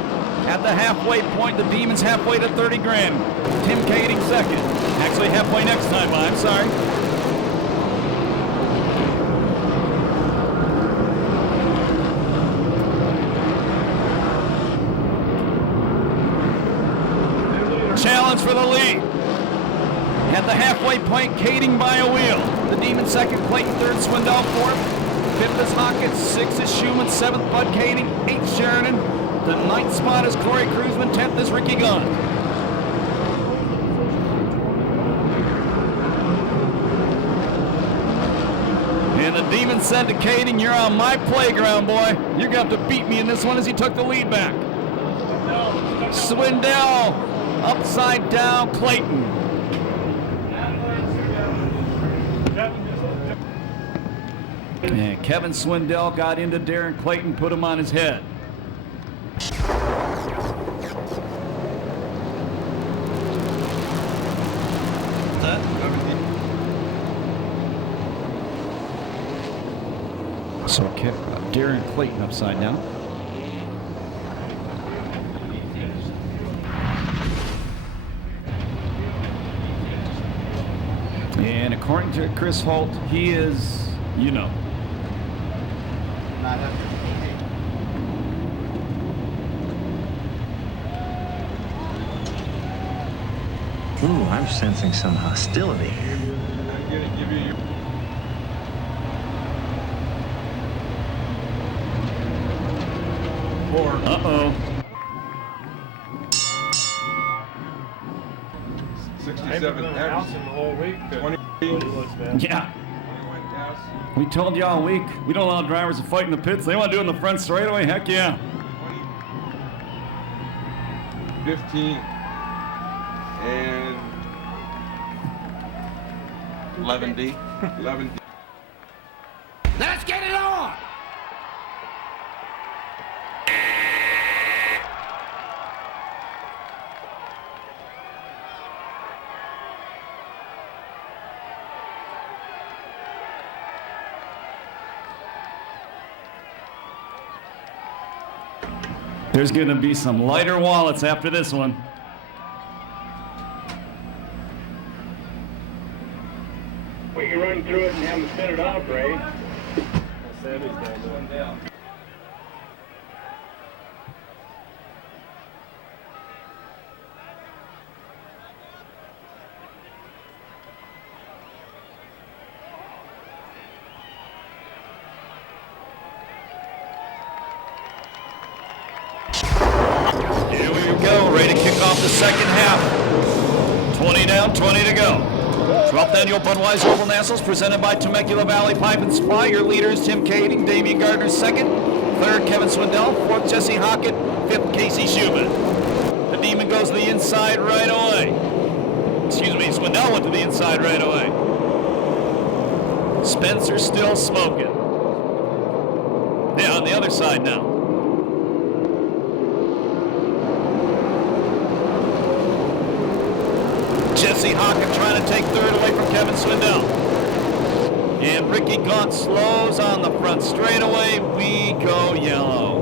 At the halfway point, the Demons halfway to 30 grand. Tim Kading second. Actually halfway next time by, I'm sorry. Challenge for the lead. At the halfway point, Kading by a wheel. The Demons second, Clayton third, Swindell fourth. Fifth is Hockett, sixth is Schumann, seventh Bud Kading, eighth Sheridan. The ninth spot is Corey Cruzman, 10th is Ricky Gunn. And the Demons said to Kading, "You're on my playground, boy. You're going to have to beat me in this one," as he took the lead back. Swindell upside down Clayton. And Kevin Swindell got into Darren Clayton, put him on his head. So Darren Clayton upside down. And according to Chris Holt, he is, you know. Ooh, I'm sensing some hostility here. Uh-oh. 67 Yeah. We told you all week, we don't allow drivers to fight in the pits. They want to do it in the front straightaway. Heck yeah. 15 and 11D. 11D. Let's get it on! There's going to be some lighter wallets after this one. We can run through it and have them spin it off, Ray. Sammy's going down. Here we go, ready to kick off the second half. 20 down, 20 to go. 12th annual Budweiser Oval Nationals presented by Temecula Valley Pipe and Supply. Your leaders, Tim Kading, Damian Gardner second. Third, Kevin Swindell. Fourth, Jesse Hockett. Fifth, Casey Schumann. The Demon goes to the inside right away. Excuse me, Swindell went to the inside right away. Spencer still smoking. Yeah, on the other side now. Jesse Hockett trying to take third away from Kevin Swindell. And Ricky Gaunt slows on the front straightaway. We go yellow.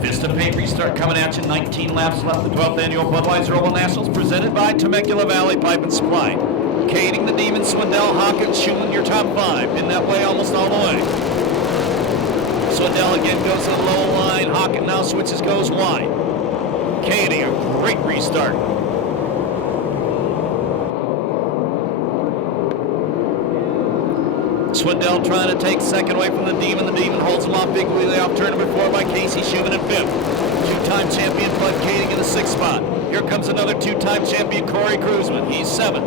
Vista Paint restart coming at you. 19 laps left. The 12th annual Budweiser Oval Nationals presented by Temecula Valley Pipe and Supply. Kading the Demon, Swindell, Hockett, Schumann, your top 5. In that way almost all the way. Swindell again goes to the low line. Hockett now switches, goes wide. Kading, a great restart. Swindell trying to take second away from the Demon. The Demon holds him off. Big wheelie off turn number 4 by Casey Schumann in 5th. Two-time champion Bud Kading in the 6th spot. Here comes another two-time champion Corey Cruzman. He's 7th.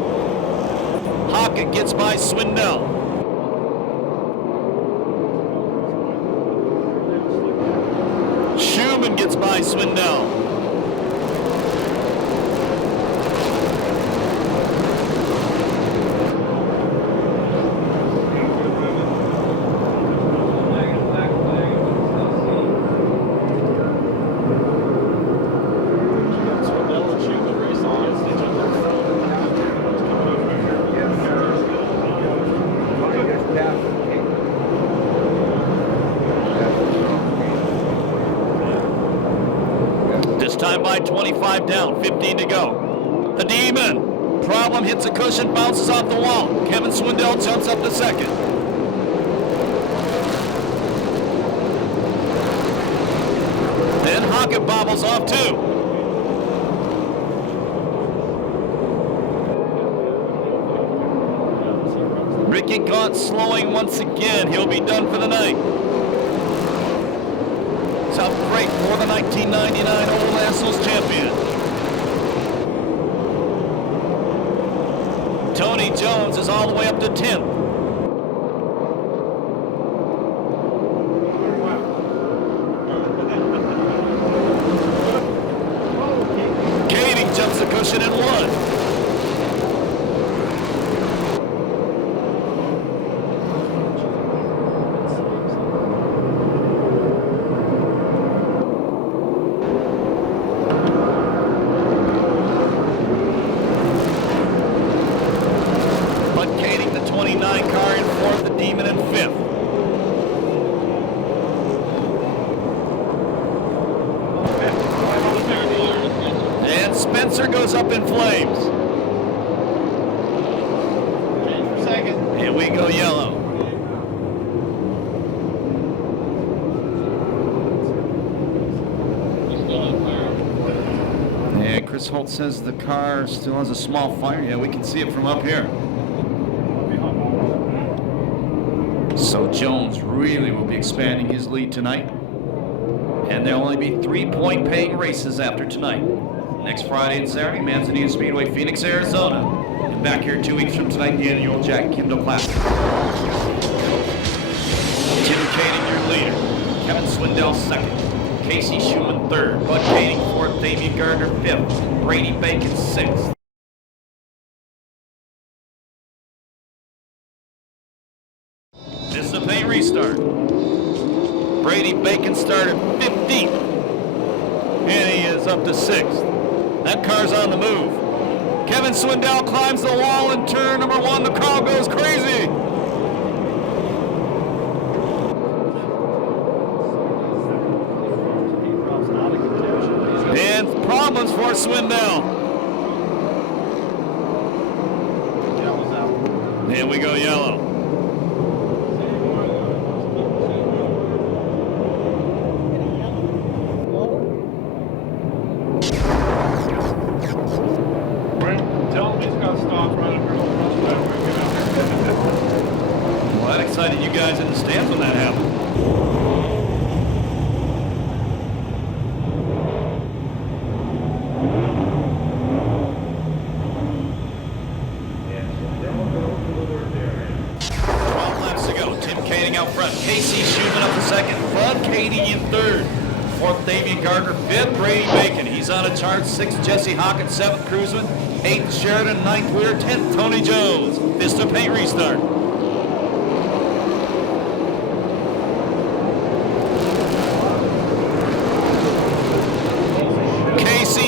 Hockett gets by Swindell. Schumann gets by Swindell. Time by 25 down, 15 to go. The Demon, problem, hits a cushion, bounces off the wall. Kevin Swindell jumps up to second. Then Hockett bobbles off too. Ricky Gaunt slowing once again. He'll be done for the night. South Freight for the 1999 Oval Nationals champion. Tony Jones is all the way up to 10th. Kading jumps the cushion in 1. Goes up in flames. Here we go, yellow. Yeah, Chris Holt says the car still has a small fire. Yeah, we can see it from up here. So Jones really will be expanding his lead tonight. And there'll only be 3-point paying races after tonight. Next Friday and Saturday, Manzanita Speedway, Phoenix, Arizona. And back here 2 weeks from tonight, the annual Jack Kindle Classic. Tim Kading, your leader. Kevin Swindell, 2nd. Casey Schumann, 3rd. Bud Kading, 4th. Damian Gardner, 5th. Brady Bacon, 6th. This is a paint restart. Brady Bacon started 15th. And he is up to 6th. That car's on the move. Kevin Swindell climbs the wall in turn number 1. The crowd goes crazy. And problems for Swindell. Here we go, yellow. Excited you guys in the stands when that happened. Laps to go. Tim Kading out front. Casey Schumann up to 2nd. Bud Kading in 3rd. 4th, Damian Gardner. 5th, Brady Bacon. He's on a charge. 6th, Jesse Hockett. 7th, Cruzman. 8th, Sheridan. 9th, Weir. 10th, Tony Jones. Vista Paint restart.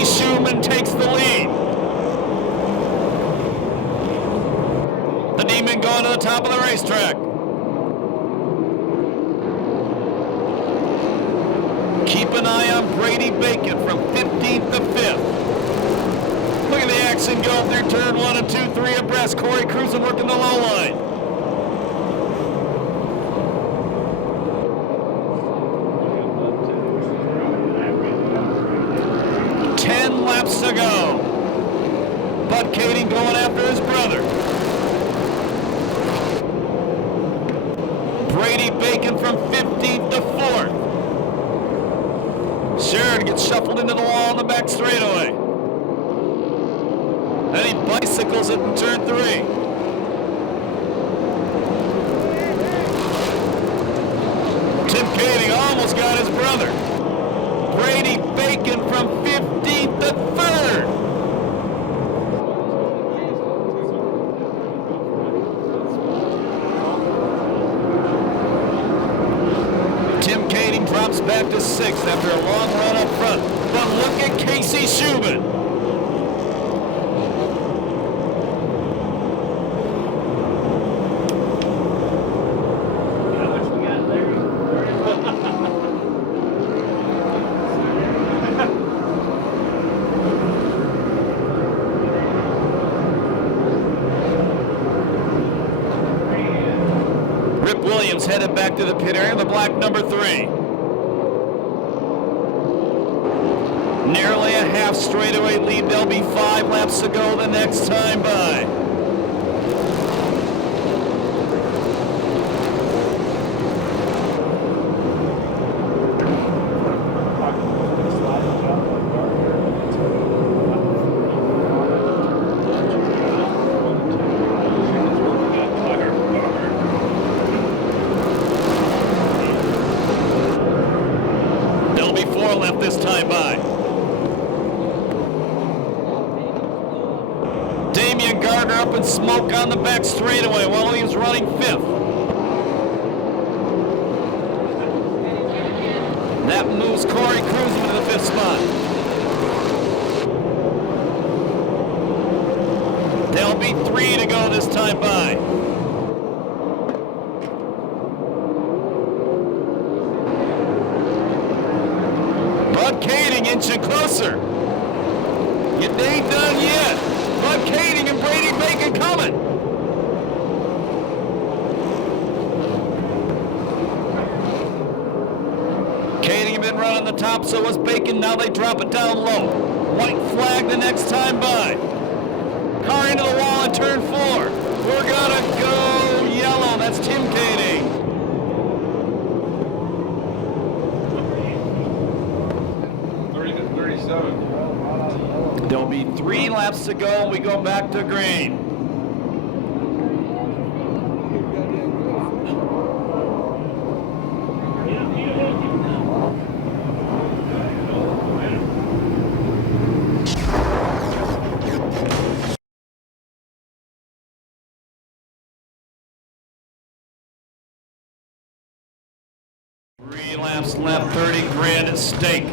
Schumann takes the lead. The Demon going to the top of the racetrack. Keep an eye on Racing going through turn 1 and 2, 3 abreast. Corey Cruising working the low line. 10 laps to go. Bud Kading going after his brother. Brady Bacon from 15th to 4th. Sheridan gets shuffled into the wall on the back straightaway. Then he bicycles it in turn 3. Tim Kading almost got his brother. Brady Bacon from 15th to 3rd. Tim Kading drops back to 6th after a long run up front. But look at Casey Schumann. Rip Williams headed back to the pit area, the black number 3. Nearly a half straightaway lead. There'll be 5 laps to go the next time by. There'll be 4 left this time by. Damian Gardner up in smoke on the back straightaway while he was running 5th. That moves Corey Cruz into the 5th spot. There'll be 3 to go this time by. Bud Kading inching closer. It ain't done yet. Bud Kading and Brady Bacon coming. Kading had been running the top, so was Bacon. Now they drop it down low. White flag the next time by. Car into the wall in turn 4. We're gonna go yellow. That's Tim Kading. There'll be 3 laps to go and we go back to green. Laps left, 30 grand at stake.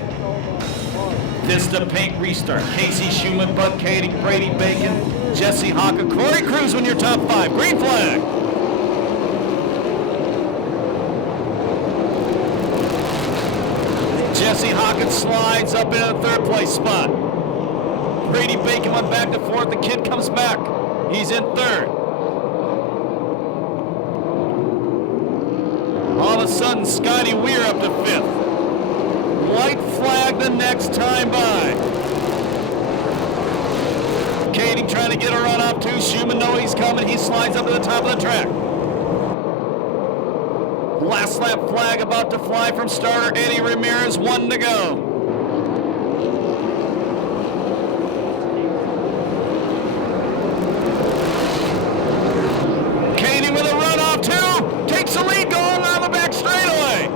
Vista Paint restart. Casey Schumann, Bud Kading, Brady Bacon, Jesse Hockett, Corey Cruz in your top 5. Green flag. Jesse Hockett slides up into the 3rd place spot. Brady Bacon went back to 4th. The kid comes back. He's in 3rd. All of a sudden, Scotty Weir up to 5th. White flag the next time by. Kading trying to get a run up too. Schumann know he's coming. He slides up to the top of the track. Last lap flag about to fly from starter Eddie Ramirez. 1 to go. Kading with a run off too. Takes the lead going on the back straightaway.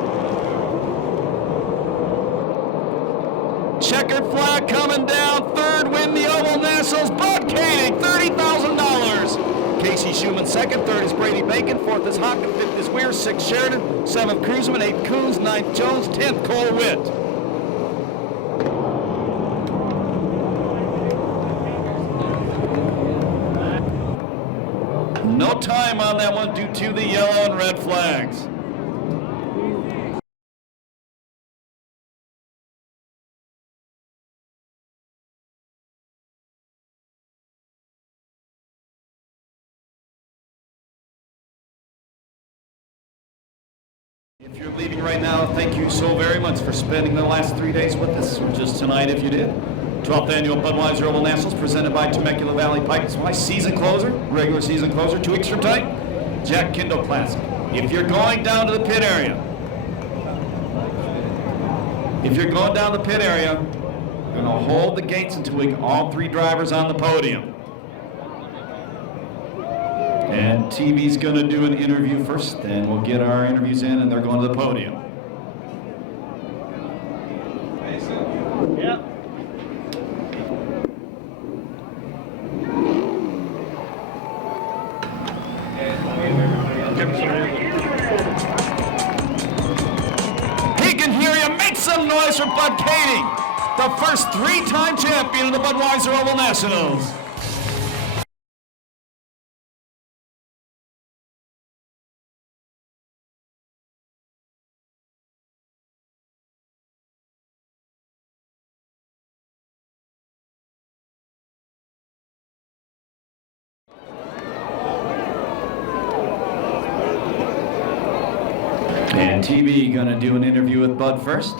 Checkered flag coming down. 3rd win the Oval Nationals. Bud Kading, $30,000. Casey Schumann 2nd. 3rd is Brady Bacon. 4th is Hockett. 5th is Weir. 6th Sheridan. 7th Cruzman. 8th Coons. 9th Jones. 10th Cole Witt. No time on that one due to the yellow and red flags. leaving right now, thank you so very much for spending the last 3 days with us, or just tonight if you did. 12th Annual Budweiser Oval Nationals presented by Temecula Valley Pipe and Supply. Season closer, regular season closer, 2 weeks from tonight, Jack Kindle Classic. If you're going down to the pit area, we're going to hold the gates until we get all 3 drivers on the podium. And TV's going to do an interview first, then we'll get our interviews in, and they're going to the podium. Yep. He can hear you. Make some noise for Bud Kading, the first 3-time champion of the Budweiser Oval Nationals. And TV gonna do an interview with Bud first.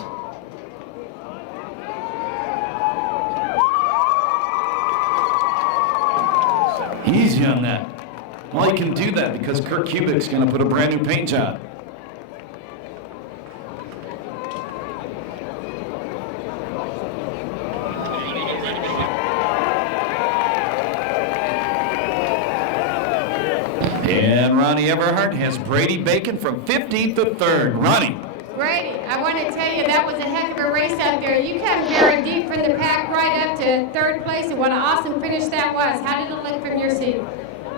Easy on that. Well, he can do that because Kurt Kubik's gonna put a brand new paint job. And Ronnie Everhart has Brady Bacon from 15th to 3rd. Ronnie. Brady, I want to tell you that was a heck of a race out there. You came very deep from the pack right up to 3rd place, and what an awesome finish that was. How did it look from your seat?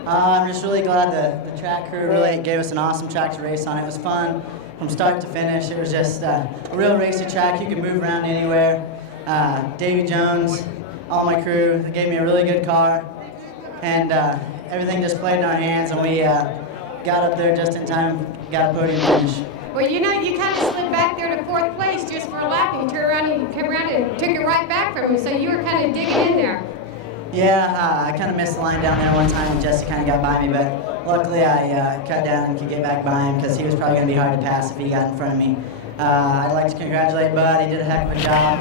I'm just really glad the track crew really gave us an awesome track to race on. It was fun from start to finish. It was just a real racy track. You could move around anywhere. Davy Jones, all my crew, they gave me a really good car, and everything just played in our hands, and we got up there just in time, got a podium finish. Well, you know, you kind of slid back there to 4th place just for a lap, and you turned around and you came around and took it right back from him, so you were kind of digging in there. Yeah, I kind of missed the line down there one time, and Jesse kind of got by me, but luckily I cut down and could get back by him because he was probably going to be hard to pass if he got in front of me. I'd like to congratulate Bud. He did a heck of a job.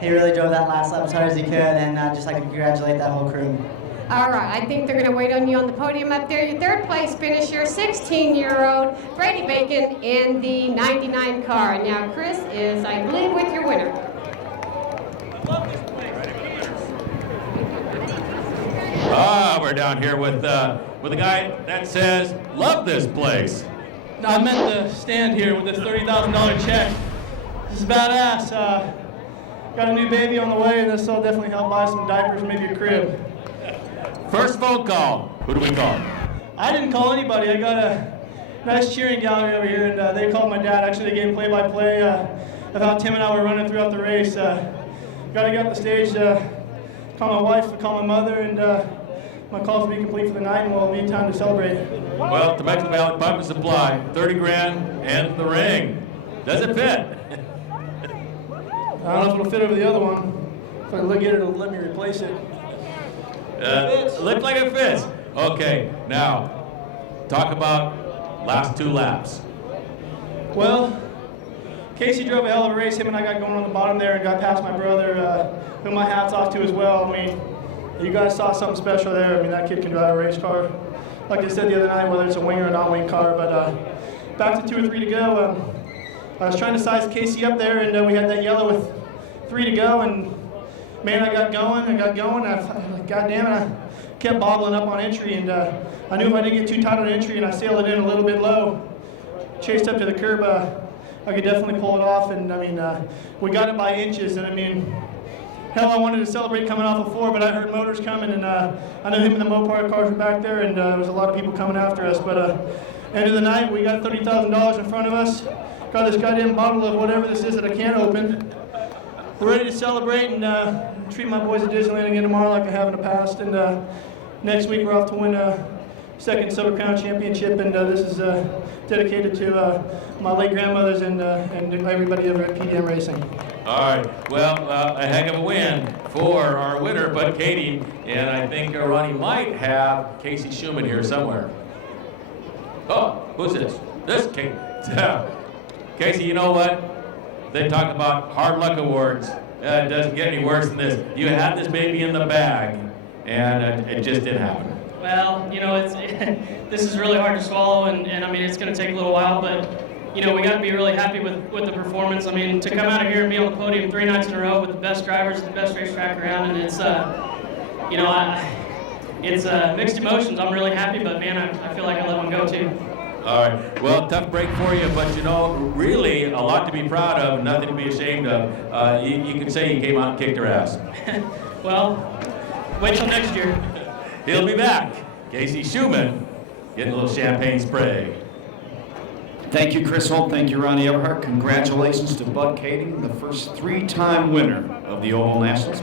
He really drove that last lap as hard as he could, and I'd just like to congratulate that whole crew. All right, I think they're going to wait on you on the podium up there. Your 3rd place finisher, 16-year-old Brady Bacon in the 99 car. Now, Chris is, I believe, with your winner. We're down here with a guy that says, love this place. I'm at the stand here with this $30,000 check. This is badass. Got a new baby on the way, and this will definitely help buy some diapers, maybe a crib. First phone call. Who do we call? I didn't call anybody. I got a nice cheering gallery over here, and they called my dad. Actually, they gave play-by-play of how Tim and I were running throughout the race. Got to get off the stage, call my wife, call my mother, and my calls will be complete for the night, and we'll need time to celebrate. Well, Temecula Valley Pipe and Supply, 30 grand and the ring. Does it fit? I don't know if it'll fit over the other one. If I look at it, it'll let me replace it. Looks like it fits. Okay, now, talk about last 2 laps. Well, Casey drove a hell of a race. Him and I got going on the bottom there and got past my brother, who my hat's off to as well. I mean, you guys saw something special there. I mean, that kid can drive a race car. Like I said the other night, whether it's a wing or a non-wing car, but back to 2 or 3 to go. I was trying to size Casey up there, and we had that yellow with 3 to go, and man, I got going. Goddamn it, I kept bobbling up on entry, and I knew if I didn't get too tight on entry and I sailed it in a little bit low, chased up to the curb, I could definitely pull it off, and I mean, we got it by inches, and I mean, hell, I wanted to celebrate coming off of 4, but I heard motors coming, and I know him and the Mopar cars were back there, and there was a lot of people coming after us, but end of the night, we got $30,000 in front of us, got this goddamn bottle of whatever this is that I can't open. We're ready to celebrate and treat my boys at Disneyland again tomorrow like I have in the past. And next week we're off to win a 2nd Silver Crown Championship, and this is dedicated to my late grandmothers and everybody over at PDM Racing. All right, well, a heck of a win for our winner, Bud Kading, and I think Ronnie might have Casey Schumann here somewhere. Oh, who's this? This Kading. Casey, you know what? They talk about hard luck awards. It doesn't get any worse than this. You had this baby in the bag, and it just didn't happen. Well, you know, this is really hard to swallow, and I mean, it's going to take a little while, but, you know, we got to be really happy with the performance. I mean, to come out of here and be on the podium 3 nights in a row with the best drivers, the best racetrack around, and it's, you know, it's mixed emotions. I'm really happy, but man, I feel like I let one go too. All right. Well, tough break for you, but you know, really a lot to be proud of, nothing to be ashamed of. You could say you came out and kicked her ass. Well, wait till next year. He'll be back. Casey Schumann getting a little champagne spray. Thank you, Chris Holt. Thank you, Ronnie Everhart. Congratulations to Bud Kading, the first 3-time winner of the Oval Nationals.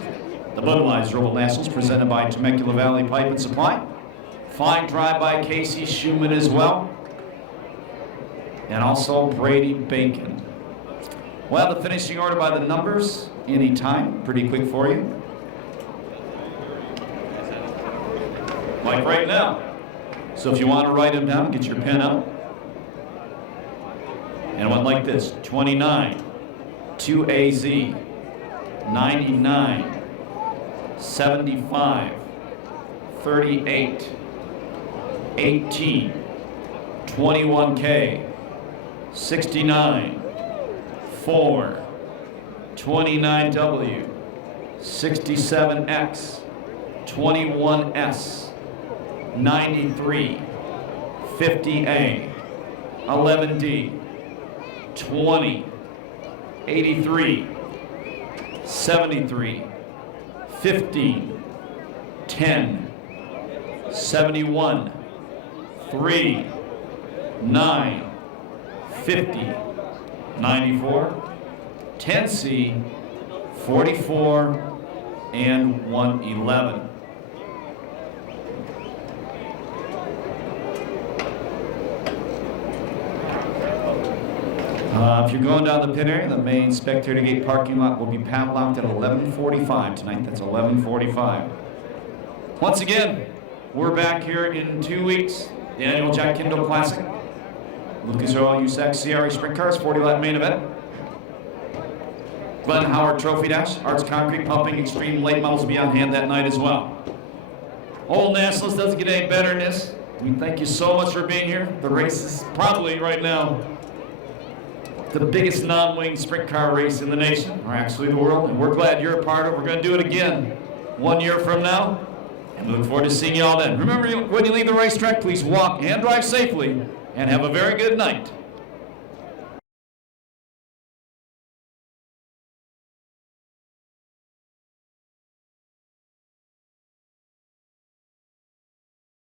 The Budweiser Oval Nationals presented by Temecula Valley Pipe and Supply. Fine drive by Casey Schumann as well. And also Brady Bacon. Well, the finishing order by the numbers, anytime, pretty quick for you. Like right now. So if you want to write them down, get your pen out. And it went like this: 29, 2AZ, 99, 75, 38, 18, 21K, 69, 4, 29W, 67X, 21S, 93, 50A, 11D, 20, 83, 73, 15, 10, 71, 3, 9, 50, 94, 10C, 44, and 111. If you're going down the pit area, the main spectator gate parking lot will be padlocked at 11:45 tonight. That's 11:45. Once again, we're back here in 2 weeks. The annual Jack Kindle Classic. Lucas Oil USAC CRA Sprint Cars 40-lap main event. Glenn Howard Trophy Dash, Arts Concrete Pumping Extreme late models will be on hand that night as well. Old Nationals doesn't get any better than this. We thank you so much for being here. The race is probably right now the biggest non-wing sprint car race in the nation, or actually the world, and we're glad you're a part of it. We're going to do it again 1 year from now, and we look forward to seeing you all then. Remember, when you leave the racetrack, please walk and drive safely, and have a very good night.